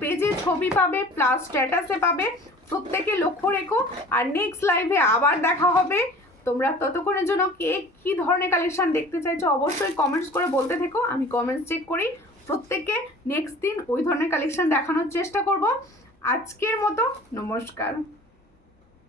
পেজে ছবি পাবে প্লাস স্ট্যাটাসে পাবে। প্রত্যেকে লক্ষ্য রেখো। আর নেক্সট লাইভে আবার দেখা হবে। তোমরা ততক্ষণের জন্য কে কী ধরনের কালেকশন দেখতে চাইছো অবশ্যই কমেন্টস করে বলতে থেকো, আমি কমেন্টস চেক করি। প্রত্যেককে নেক্সট দিন ওই ধরনের কালেকশন দেখানোর চেষ্টা করব। আজকের মতো নমস্কার।